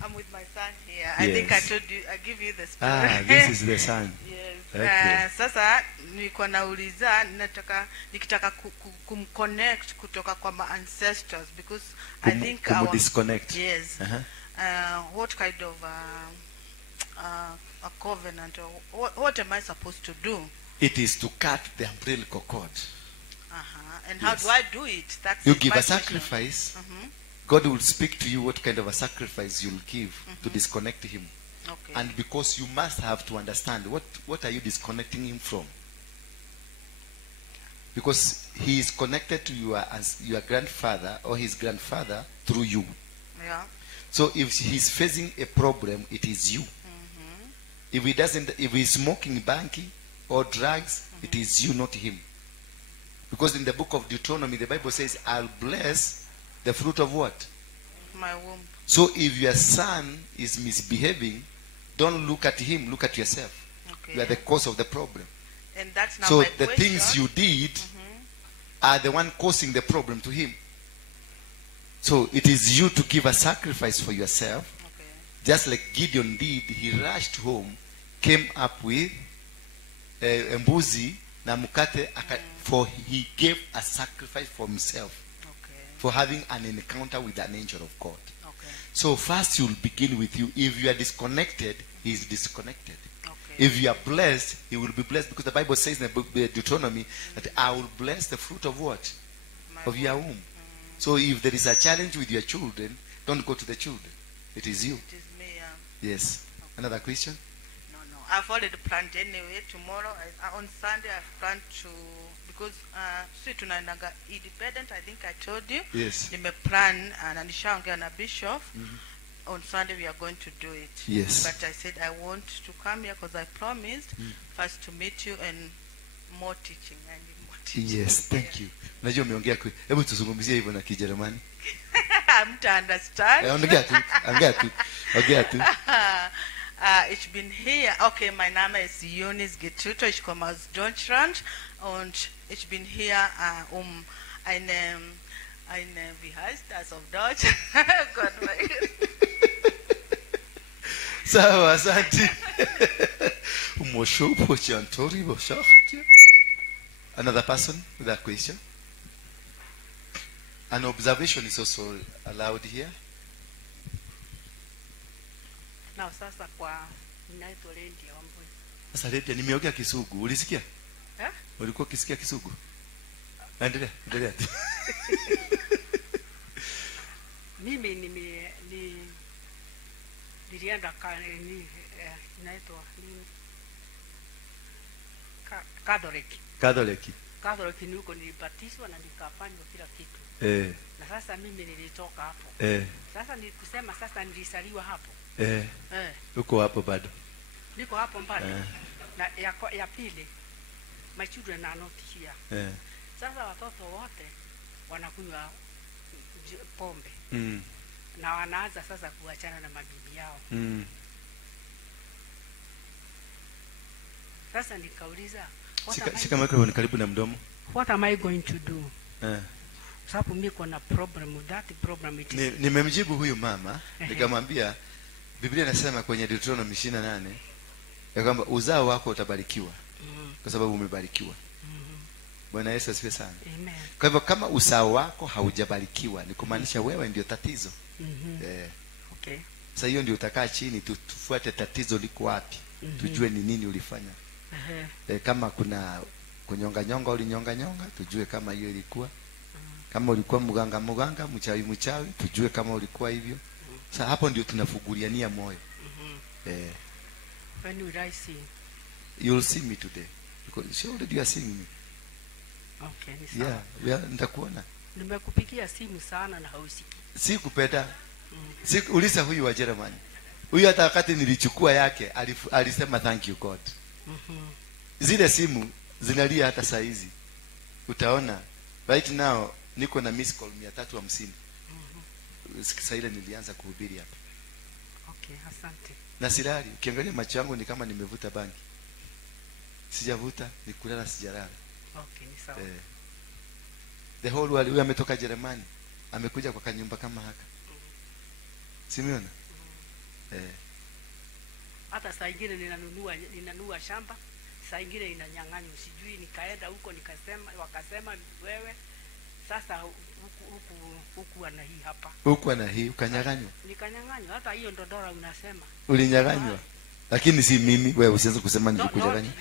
I'm with my son here. Yes. I think I told you, I give you the spirit. This is the son. Yes. Okay. Sasa nilikuwa nauliza, nikitaka kumconnect kutoka kwa my ancestors, because I think disconnect. Yes. What kind of a covenant, or what am I supposed to do? It is to cut the umbilical cord. And how do I do it? That's you give a sacrifice. God will speak to you what kind of a sacrifice you'll give to disconnect him. Okay. And because you must have to understand what are you disconnecting him from. Because he is connected to your grandfather or his grandfather through you. Yeah. So if he's facing a problem, it is you. If he's smoking banky or drugs, it is you, not him. Because in the book of Deuteronomy, the Bible says, I'll bless the fruit of what? My womb. So if your son is misbehaving, don't look at him, look at yourself. Okay. You are the cause of the problem. And that's now so my the question. things you did are the one causing the problem to him. So it is you to give a sacrifice for yourself. Okay. Just like Gideon did, he rushed home, came up with a mbuzi na mukate, for he gave a sacrifice for himself, Okay. for having an encounter with an angel of God. Okay. So first you'll begin with you. If you are disconnected, he is disconnected. Okay. If you are blessed, he will be blessed, because the Bible says in the book Deuteronomy that I will bless the fruit of what? My Of your womb. So if there is a challenge with your children, don't go to the children. It is you. It is me. Yes. Another question? No. I've already planned anyway. Tomorrow, on Sunday, I've planned to, because tunaendaga independent. I think I told you. Yes. Nimeplan na nishaongea na bishop. On Sunday we are going to do it. Yes. But I said I want to come here because I promised first to meet you and more teaching. I need more teaching. Yes, thank you. Najua umeongea kweli. Hebu tuzungumzie hivyo na Kijerumani. To understand. Ongea tu. Ich bin hier. Okay, mein Name ist Eunice Getuto. Ich komme aus Deutschland und ich bin hier eine wie heißt das auf Deutsch? Gott, Sawa, asante. Umoshopo chantori boshach. Another person with a question? An observation is also allowed here. Na sasa kwa ninaitwa Lendia Wambui. Sasa Lendia, nimeongea Kisugu. Ulisikia? Eh? Ulikuwa ukisikia Kisugu? Endelea. Mimi nilienda inaitwa nini? Catholic ni huko nilibatizwa na nikafanywa kila kitu. Na sasa mimi nilitoka hapo. Sasa nikusema sasa nilisaliwa hapo. Uko hapo bado? Niko hapo bado. Na ya pili, my children are not here. Sasa watoto wote wanakunywa pombe. Na wanaanza sasa kuachana na mabibi yao. Sasa nikauliza, shika microphone karibu na mdomo. What am I going to do? Sababu mimi kuna problem with that problem it is. Nimemjibu huyu mama, nikamwambia Biblia inasema kwenye Deuteronomy 28 ya kwamba uzao wako utabarikiwa. Kwa sababu umebarikiwa. Bwana Yesu asifiwe sana. Amen. Kwa hivyo kama uzao wako haujabarikiwa, ni kumaanisha wewe ndio tatizo. Okay. Sasa hiyo ndio utakaa chini tufuate tatizo liko wapi. Tujue ni nini ulifanya. Kama kuna kunyonga ulinyonga, tujue kama hiyo ilikuwa. Kama ulikuwa mganga, mchawi, tujue kama ulikuwa hivyo. Sasa hapo ndio tunafuguliania moyo. When will I see? You'll see me today. Because you already are seeing me. Okay, ni sawa. Yeah, nitakuona. Nimekupigia simu sana na hausiki. Sikupenda. Ulisa huyu wa Germany. Huyu hata wakati nilichukua yake alisema thank you God. Zile simu zinalia hata saa hizi. Utaona right now niko na miss call 350. Sasa ile nilianza kuhubiri hapa. Okay, asante. Na silali, ukiangalia macho yangu ni kama nimevuta bangi. Sijavuta, ni kulala sijalala. Okay, ni sawa. The whole world, huyu ametoka Germany. Amekuja kwa kanyumba kama haka. Simeona? Hata saa ingine ninanunua shamba, saa ingine inanyang'anywa, sijui nikaenda huko wakasema wewe sasa huku ana hii hapa. Huku ana hii ukanyang'anywa. Nikanyang'anywa, hata hiyo ndodora unasema. Ulinyang'anywa. Lakini si mimi, wewe usianze kusema nilikunyang'anya.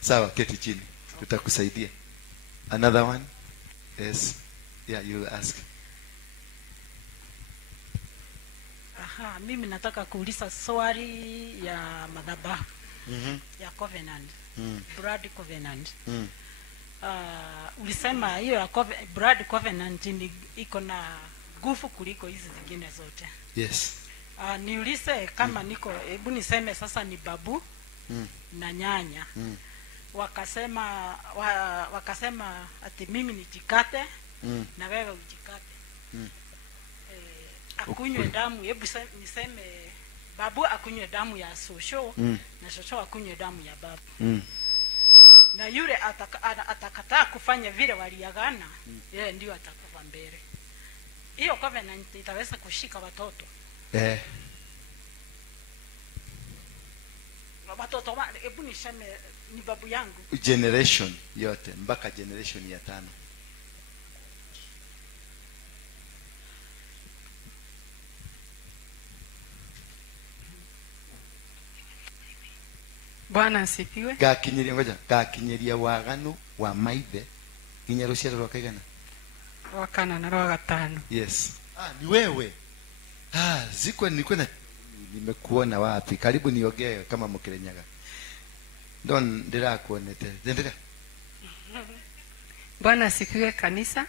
Sawa, keti chini. Tutakusaidia. Another one? Yes. Yeah, you ask. Mimi nataka kuuliza swali ya madhabahu. Ya covenant. Blood covenant. Ulisema hiyo ya blood covenant iko na nguvu kuliko hizi zingine zote. Yes. Niulize kama hebu niseme sasa ni babu na nyanya. Wakasema ati mimi nijikate na wewe ujikate. Akunywe damu, hebu niseme babu akunywe damu ya shosho na shosho akunywe damu ya babu. na yule atakataa kufanya vile waliagana, yeye ndio atakufa mbele. Hiyo covenant itaweza kushika watoto. Watoto wale, hebu niseme ni babu yangu. Generation yote mpaka generation ya 5. Bwana asifiwe. Gakinyeria waganu wa maithe nginya ruciaro rwa kaigana Rwa kana na rwa gatano. Yes. Ni wewe. Nilikuwa nimekuona wapi? Karibu niongee kama Mkirenyaga. Ndirakuonete. Endelea. Bwana asifiwe kanisa.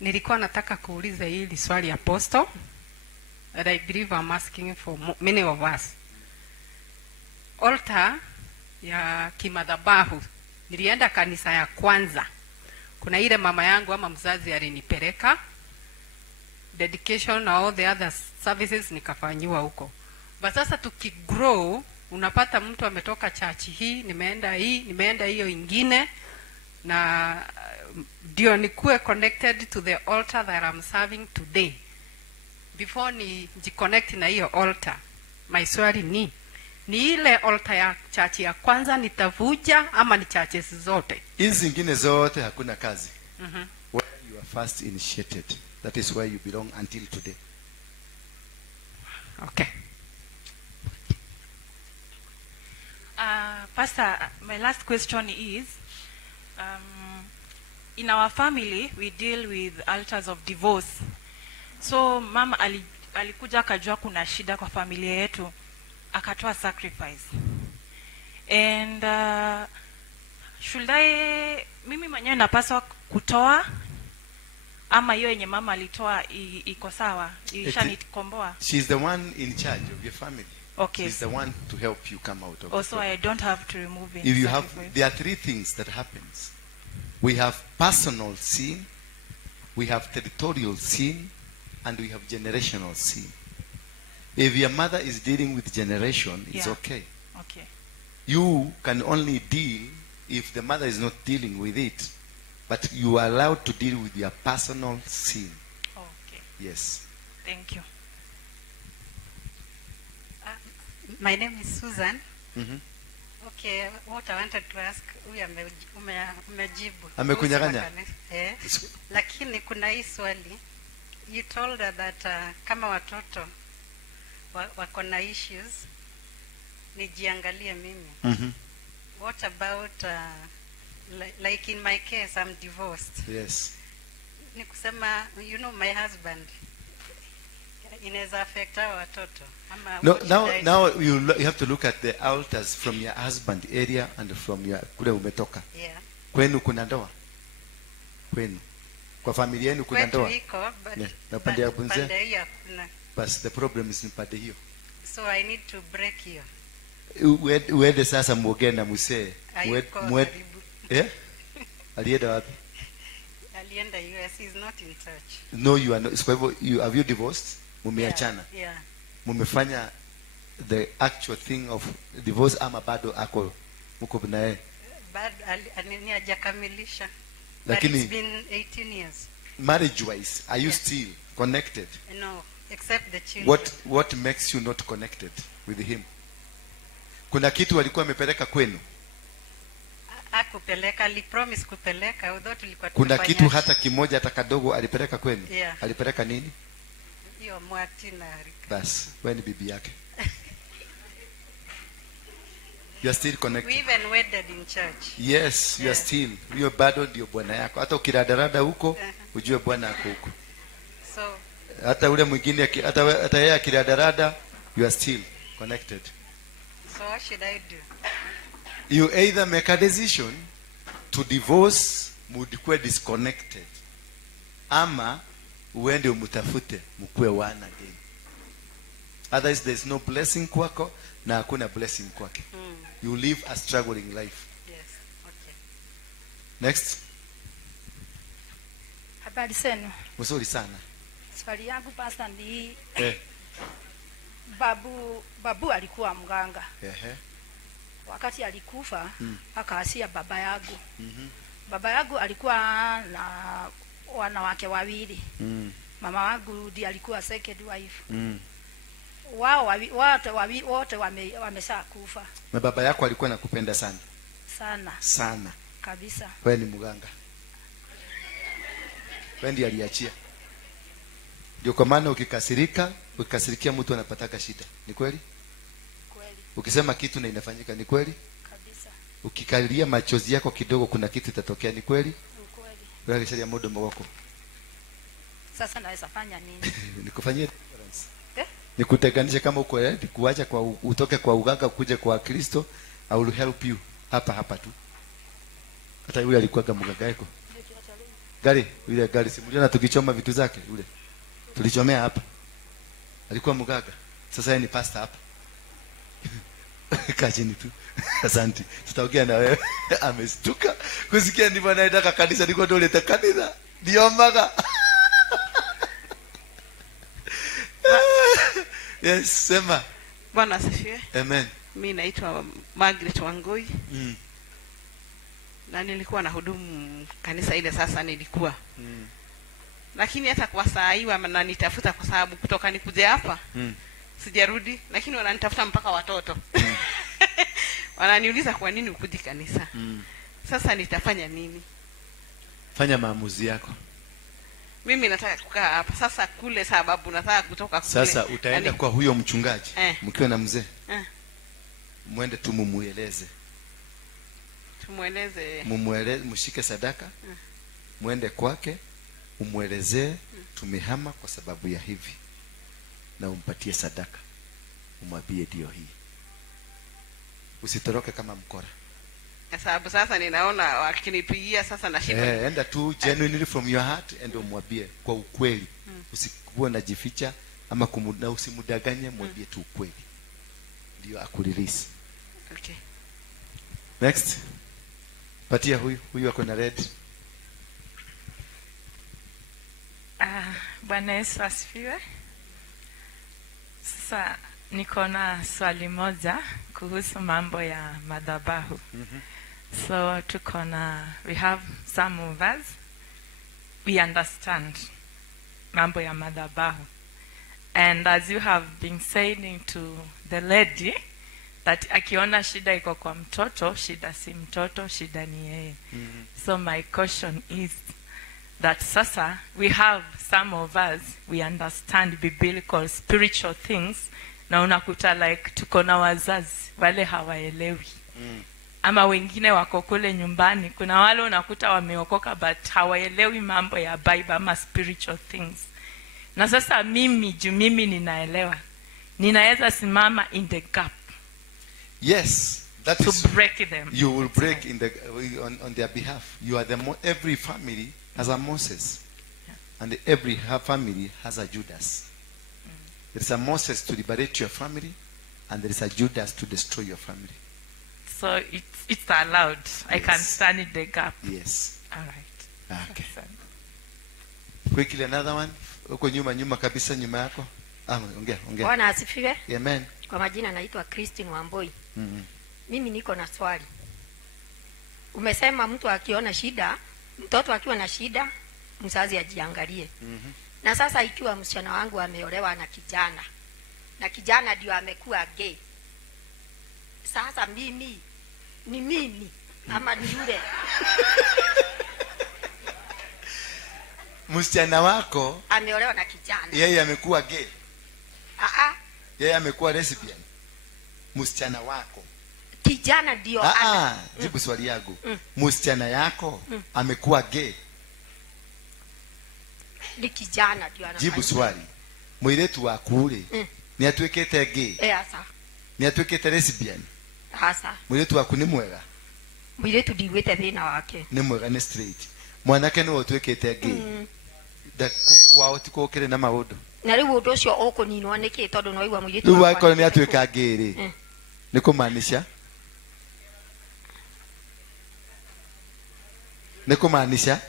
Nilikuwa nataka kuuliza hili swali apostle. And I believe I'm asking for many of us. Altar ya kimadhabahu. Nilienda kanisa ya kwanza. Kuna ile mama yangu ama mzazi alinipeleka. Dedication na all the other services nikafanyiwa huko. But sasa tukigrow, unapata mtu ametoka church hii, nimeenda hiyo ingine, na ndio nikuwe connected to the altar that I'm serving today. Before ni jiconnect na hiyo altar, my swali ni ile altar ya church ya kwanza nitavuja ama ni churches zote? Hizi zingine zote hakuna kazi. Where you are first initiated, that is where you belong until today. Okay. Pastor, my last question is, in our family we deal with altars of divorce. So mama alikuja akajua kuna shida kwa familia yetu, akatoa sacrifice. And mimi mwenyewe napaswa kutoa ama hiyo yenye mama alitoa iko sawa? Ishanikomboa. She is the one in charge of your family. Okay. She is the one to help you come out of also I don't have to remove it. If you have, there are 3 things that happens. We have personal sin, we have territorial sin, and we have generational sin. If your mother is dealing with generation, it's okay. Okay. You can only deal if the mother is not dealing with it, but you are allowed to deal with your personal sin. Okay. Yes. Thank you. My name is Susan. Okay, what I wanted to ask, umejibu. Amekunyang'anya. Lakini kuna hii swali. You told her that kama watoto wako na issues, nijiangalie mimi. What about like in my case, I'm divorced. Yes. Ni kusema, you know, my husband inaweza affect our watoto. Now you have to look at the altars from your husband area and from your kule umetoka. Yeah. Kwenu kuna ndoa? Kwenu. Kwa familia yenu kuna ndoa? Iko, but na pande ya bunze? Pande hiyo kuna. But the problem is ni pande hiyo. So I need to break hiyo. Uende sasa muongee na msee. Alienda wapi? Alienda US, he's not in touch. No, you are not. Kwa hivyo have you divorced? Mumeachana? Yeah. Mumefanya the actual thing of divorce ama bado ako mko naye? Bado hajakamilisha. Lakini it's been 18 years. Marriage wise, are you still connected? No, except the children. What makes you not connected with him? Kuna kitu alikuwa amepeleka kwenu? Akupeleka, alipromise kupeleka, although tulikuwa kuna kitu hata kimoja hata kadogo alipeleka kwenu? Yeah. Alipeleka nini? Hiyo mwati na harika. Bas, wewe ni bibi yake. You are still connected. We even wedded in church. Yes, you are still. Hiyo bado ndio bwana yako. Hata ukiradarada huko, ujue bwana yako huko. So hata ule mwingine hata yeye akiradarada, you are still connected. So what should I do? You either make a decision to divorce, mudikwe disconnected, ama uende umutafute mkue wana again. Otherwise there is no blessing kwako na hakuna blessing kwake. You live a struggling life. Yes. Okay. Next. Habari zenu. Mzuri sana. Swali yangu pastor ni babu alikuwa mganga. wakati alikufa akaasia baba yangu. Baba yangu alikuwa na wanawake wawili. Mama wangu ndiye alikuwa second wife. Wao wote wamesha kufa. Na baba yako alikuwa anakupenda sana? Sana kabisa. Wewe ni mganga. Wewe ndiye aliachia. Ndio kwa maana ukikasirikia mtu anapataka shida. Ni kweli? Kweli. Ukisema kitu na inafanyika, ni kweli? Kabisa. Ukikalia machozi yako kidogo kuna kitu itatokea, ni kweli? Kweli. Wewe kisha mdomo wako. Sasa naweza fanya nini? Nikufanyie difference. Nikutenganishe kama uko ready kuacha kwa utoke kwa uganga ukuje kwa Kristo. I will help you hapa tu. Hata yule alikuwa kama mganga yako. Yule gari simuliona tukichoma vitu zake yule. Tulichomea hapa. Alikuwa mganga. Sasa yeye ni pastor hapa. Kachini tu. Asante. Tutaongea na wewe. Amestuka. Kusikia ndivyo anaenda kanisa, niko dole ta kanisa. Ndio mbaga. Yes, sema. Bwana asifiwe. Amen. Mimi naitwa Margaret Wangoi. Na nilikuwa na hudumu kanisa ile sasa nilikuwa. Lakini hata kwa saa hii wananitafuta kwa sababu kutoka nikuje hapa. Sijarudi, lakini wananitafuta mpaka watoto. Wananiuliza kwa nini ukuje kanisa. Sasa nitafanya nini? Fanya maamuzi yako. Mimi nataka kukaa hapa. Sasa kule sababu nataka kutoka kule. Sasa utaenda kwa huyo mchungaji mkiwa na mzee. Muende tu mumueleze. Mumueleze, mshike sadaka. Muende kwake, umuelezee tumehama kwa sababu ya hivi. Na umpatie sadaka. Umwambie ndio hii. Usitoroke kama mkora. Sababu sasa ninaona wakinipigia sasa na shida. Enda tu genuinely from your heart and umwambie kwa ukweli. Usikuwe unajificha ama na usimudanganye, mwambie tu ukweli. Ndio akurelease. Okay. Next. Patia huyu ako na red. Bwana Yesu asifiwe. Sasa niko na swali moja kuhusu mambo ya madhabahu. So we have some of us, we understand mambo ya madhabahu. And as you have been saying to the lady, that akiona shida iko kwa mtoto, shida si mtoto, shida ni yeye. So my question is that sasa we have some of us, we understand biblical spiritual things, na unakuta like tuko na wazazi wale hawaelewi. Ama wengine wako kule nyumbani, kuna wale unakuta wameokoka but hawaelewi mambo ya Bible ama spiritual things. Na sasa mimi ninaelewa, ninaweza simama in the gap. Yes, that to is break them. You will break in the on their behalf. You are every family has a Moses, and every family has a Judas. There is a Moses to liberate your family, and there is a Judas to destroy your family. So it's allowed. Yes. I can stand in the gap. Yes. All right. Okay. Quickly another one. Uko nyuma kabisa nyuma yako. Ongea. Bwana asifiwe. Amen. Kwa majina naitwa Christine Wamboi. Mimi niko na swali. Umesema mtu akiona shida, mtoto akiwa na shida, mzazi ajiangalie. Na sasa ikiwa msichana wangu ameolewa na kijana, na kijana ndio amekuwa gay, sasa mimi ama ni yule? Msichana wako ameolewa na kijana, yeye amekuwa gay. Yeye amekuwa lesbian. Msichana wako kijana ndio jibu swali yangu. Msichana yako amekuwa gay. Ni kijana ndio anafanya. Jibu swali. Mwiretu wa kule ni atwekete gay. Sasa ni atwekete lesbian. Sasa mwiretu waku ni mwega. Mwiretu ndiwete thina wake ni mwega, ni straight. Mwanake ni atwekete gay. Da kwao tiko kire na maundu. Na riu undu ucio ukuninwa niki tondu no igwa mwiretu riu wako ni atweka gay ri. Ni kumaanisha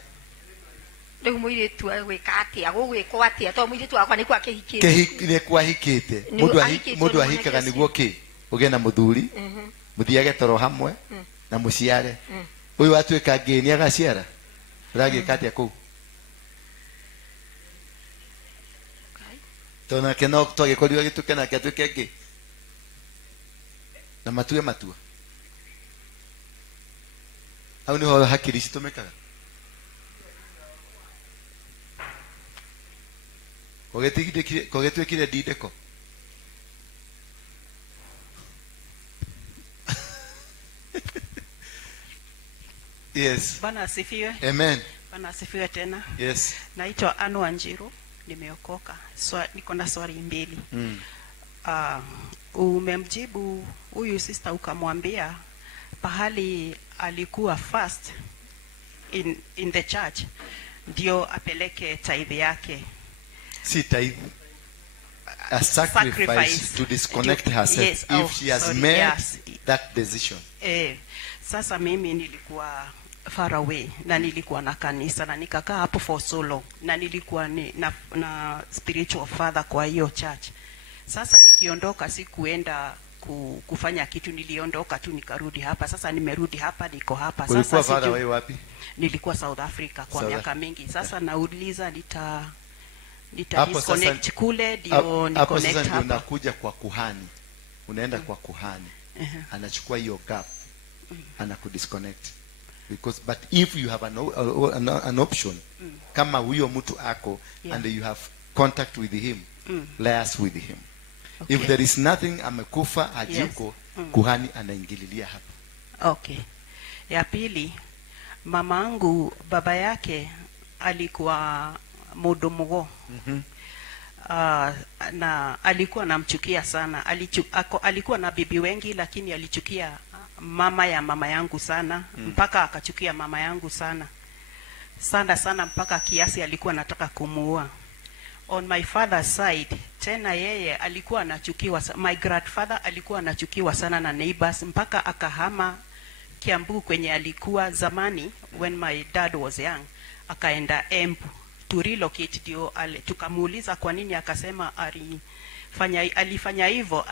riu mwiretu agwika atia gugwikwo atia to mwiretu wakwa ni kwa kihikite ni kwa hikite. Mundu ahikaga niguo ki ugie na muthuri muthiage toro hamwe na muciare uyu atuika ngeni agaciara uragi kati aku tona kena oktoge koliwa gitu kena katuke ngi na matue matua au ni ho hakiri citumikaga kogetwikire ndindeko yes Bwana asifiwe. amen Bwana asifiwe tena. yes Naitwa Anu Wanjiru, nimeokoka. Niko na swali mbili. Umemjibu huyu sister ukamwambia pahali alikuwa fast in the church ndio apeleke tithe yake. si tithe a sacrifice to disconnect herself if she has made that decision. Sasa mimi nilikuwa far away na nilikuwa na kanisa na nikakaa hapo for so long na nilikuwa na spiritual father kwa hiyo church. Sasa nikiondoka sikuenda kufanya kitu, niliondoka tu nikarudi hapa. Sasa nimerudi hapa, niko hapa sasa. Ulikuwa far away wapi? Nilikuwa South Africa kwa miaka mingi. Sasa nauliza nita hapo disconnect sasa, kule ndio ni connect hapa. hapa. Unakuja kwa kuhani. Unaenda kwa kuhani. Anachukua hiyo gap. Anakudisconnect. Because but if you have an option kama huyo mtu ako and you have contact with him, liaise with him. Okay. If there is nothing amekufa hajiko, kuhani anaingililia hapa. Okay. Ya pili, mamangu baba yake alikuwa mudomugo. Na alikuwa namchukia sana. Alikuwa na bibi wengi lakini alichukia mama yangu sana, mpaka akachukia mama yangu sana mpaka kiasi alikuwa anataka kumuua. On my father's side tena yeye alikuwa anachukiwa, my grandfather alikuwa anachukiwa sana na neighbors mpaka akahama Kiambu kwenye alikuwa zamani when my dad was young, akaenda Embu to relocate. Ndio tukamuuliza kwa nini, akasema alifanya hivyo,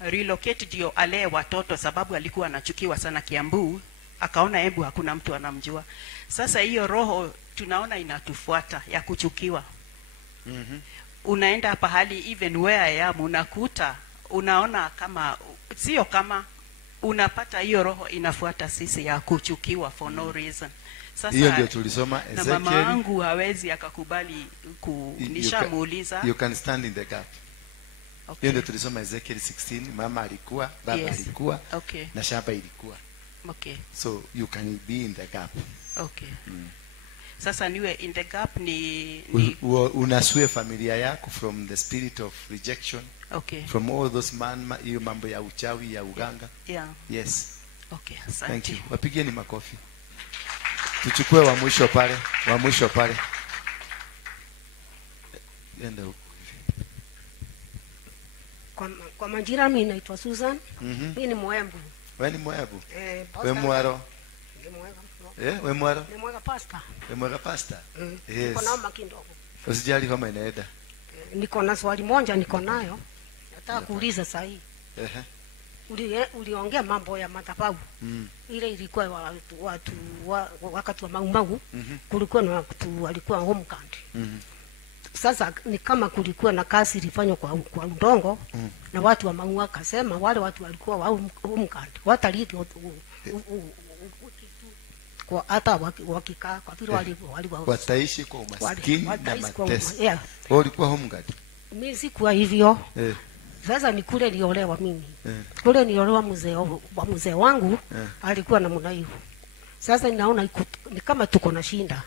relocate ndio alee watoto sababu alikuwa anachukiwa sana Kiambu, akaona Embu hakuna mtu anamjua. Sasa hiyo roho tunaona inatufuata ya kuchukiwa. Unaenda pahali even where I am unakuta, unaona kama sio kama unapata hiyo roho inafuata sisi ya kuchukiwa for no reason. Sasa hiyo ndio tulisoma Ezekiel. Na mama wangu hawezi akakubali nishamuuliza. You can stand in the gap. Okay. Hiyo ndio tulisoma Ezekiel 16, mama alikuwa, baba alikuwa, na shamba ilikuwa. Okay. So you can be in the gap. Okay. Sasa niwe in the gap ni unasue familia yako from the spirit of rejection. Okay. From all those hiyo mambo ya uchawi ya uganga. Yeah. Yes. Okay, asante. Thank you. Wapigieni makofi. Tuchukue wa mwisho pale. Enda huko. Kwa majina mimi naitwa Susan. Mimi ni Moembu. Wewe ni Moembu? Wewe Mwaro? Wewe Mwaro? Ni Mwega pastor. Wewe Mwega pastor? Yes. Niko na makindogo. Usijali kama inaenda. Niko na swali moja niko nayo. Nataka kuuliza sasa hii. Uliongea mambo ya madhabahu. Ile ilikuwa watu wakati wa Mau kulikuwa na watu walikuwa home country. Sasa ni kama kulikuwa na kazi ilifanywa kwa udongo na watu wa Mau akasema wale watu walikuwa wa home country wataliti kwa hata wakikaa kwa vile wataishi kwa umaskini na mateso. Yeah. Walikuwa home guard. Mimi sikuwa hivyo. Sasa ni kule niliolewa mimi. Kule niliolewa mzee wangu alikuwa namna hiyo. Sasa ninaona ni kama tuko na shinda.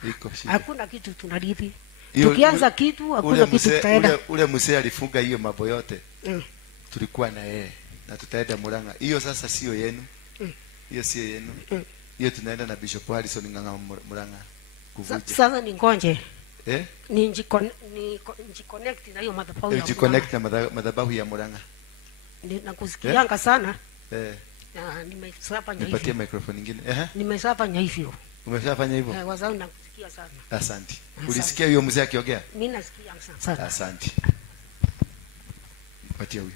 Hakuna kitu tunarithi. Tukianza kitu hakuna kitu tutaenda. Ule mzee alifunga hiyo mambo yote. Tulikuwa na yeye na tutaenda Murang'a. Hiyo sasa sio yenu. Hiyo sio yenu. Hiyo tunaenda na Bishop Harrison nganga Murang'a kuvuja. Sasa ni ngonje. Ni connect na hiyo madhabahu ya Murang'a. Connect na madhabahu ya Murang'a. Nakusikianga sana. Na nimeshafanya hivyo. Nipatie microphone nyingine. Nimeshafanya hivyo. Umeshafanya hivyo? Wazao nakusikia sana. Asante. Ulisikia huyo mzee akiongea? Mimi nasikia sana. Asante. Nipatie huyo.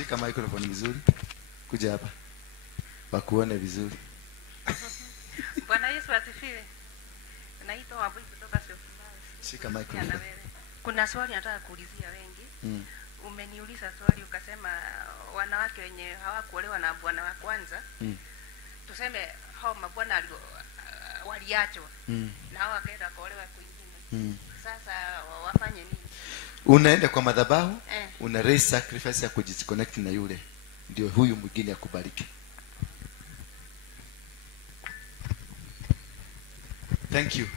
Shika microphone vizuri. Kuja hapa. Wakuone vizuri. Bwana Yesu asifiwe. Naitwa Wabui kutoka Sofimali. Shika microphone. Kuna swali nataka kuulizia wengi. Umeniuliza swali ukasema wanawake wenye hawakuolewa na bwana wa kwanza. Tuseme hao mabwana waliachwa. Na hao wakaenda kuolewa kwingine. Sasa wafanye nini? Unaenda kwa madhabahu, una raise sacrifice ya kujiconnect na yule. Ndio huyu mwingine akubariki. Thank you.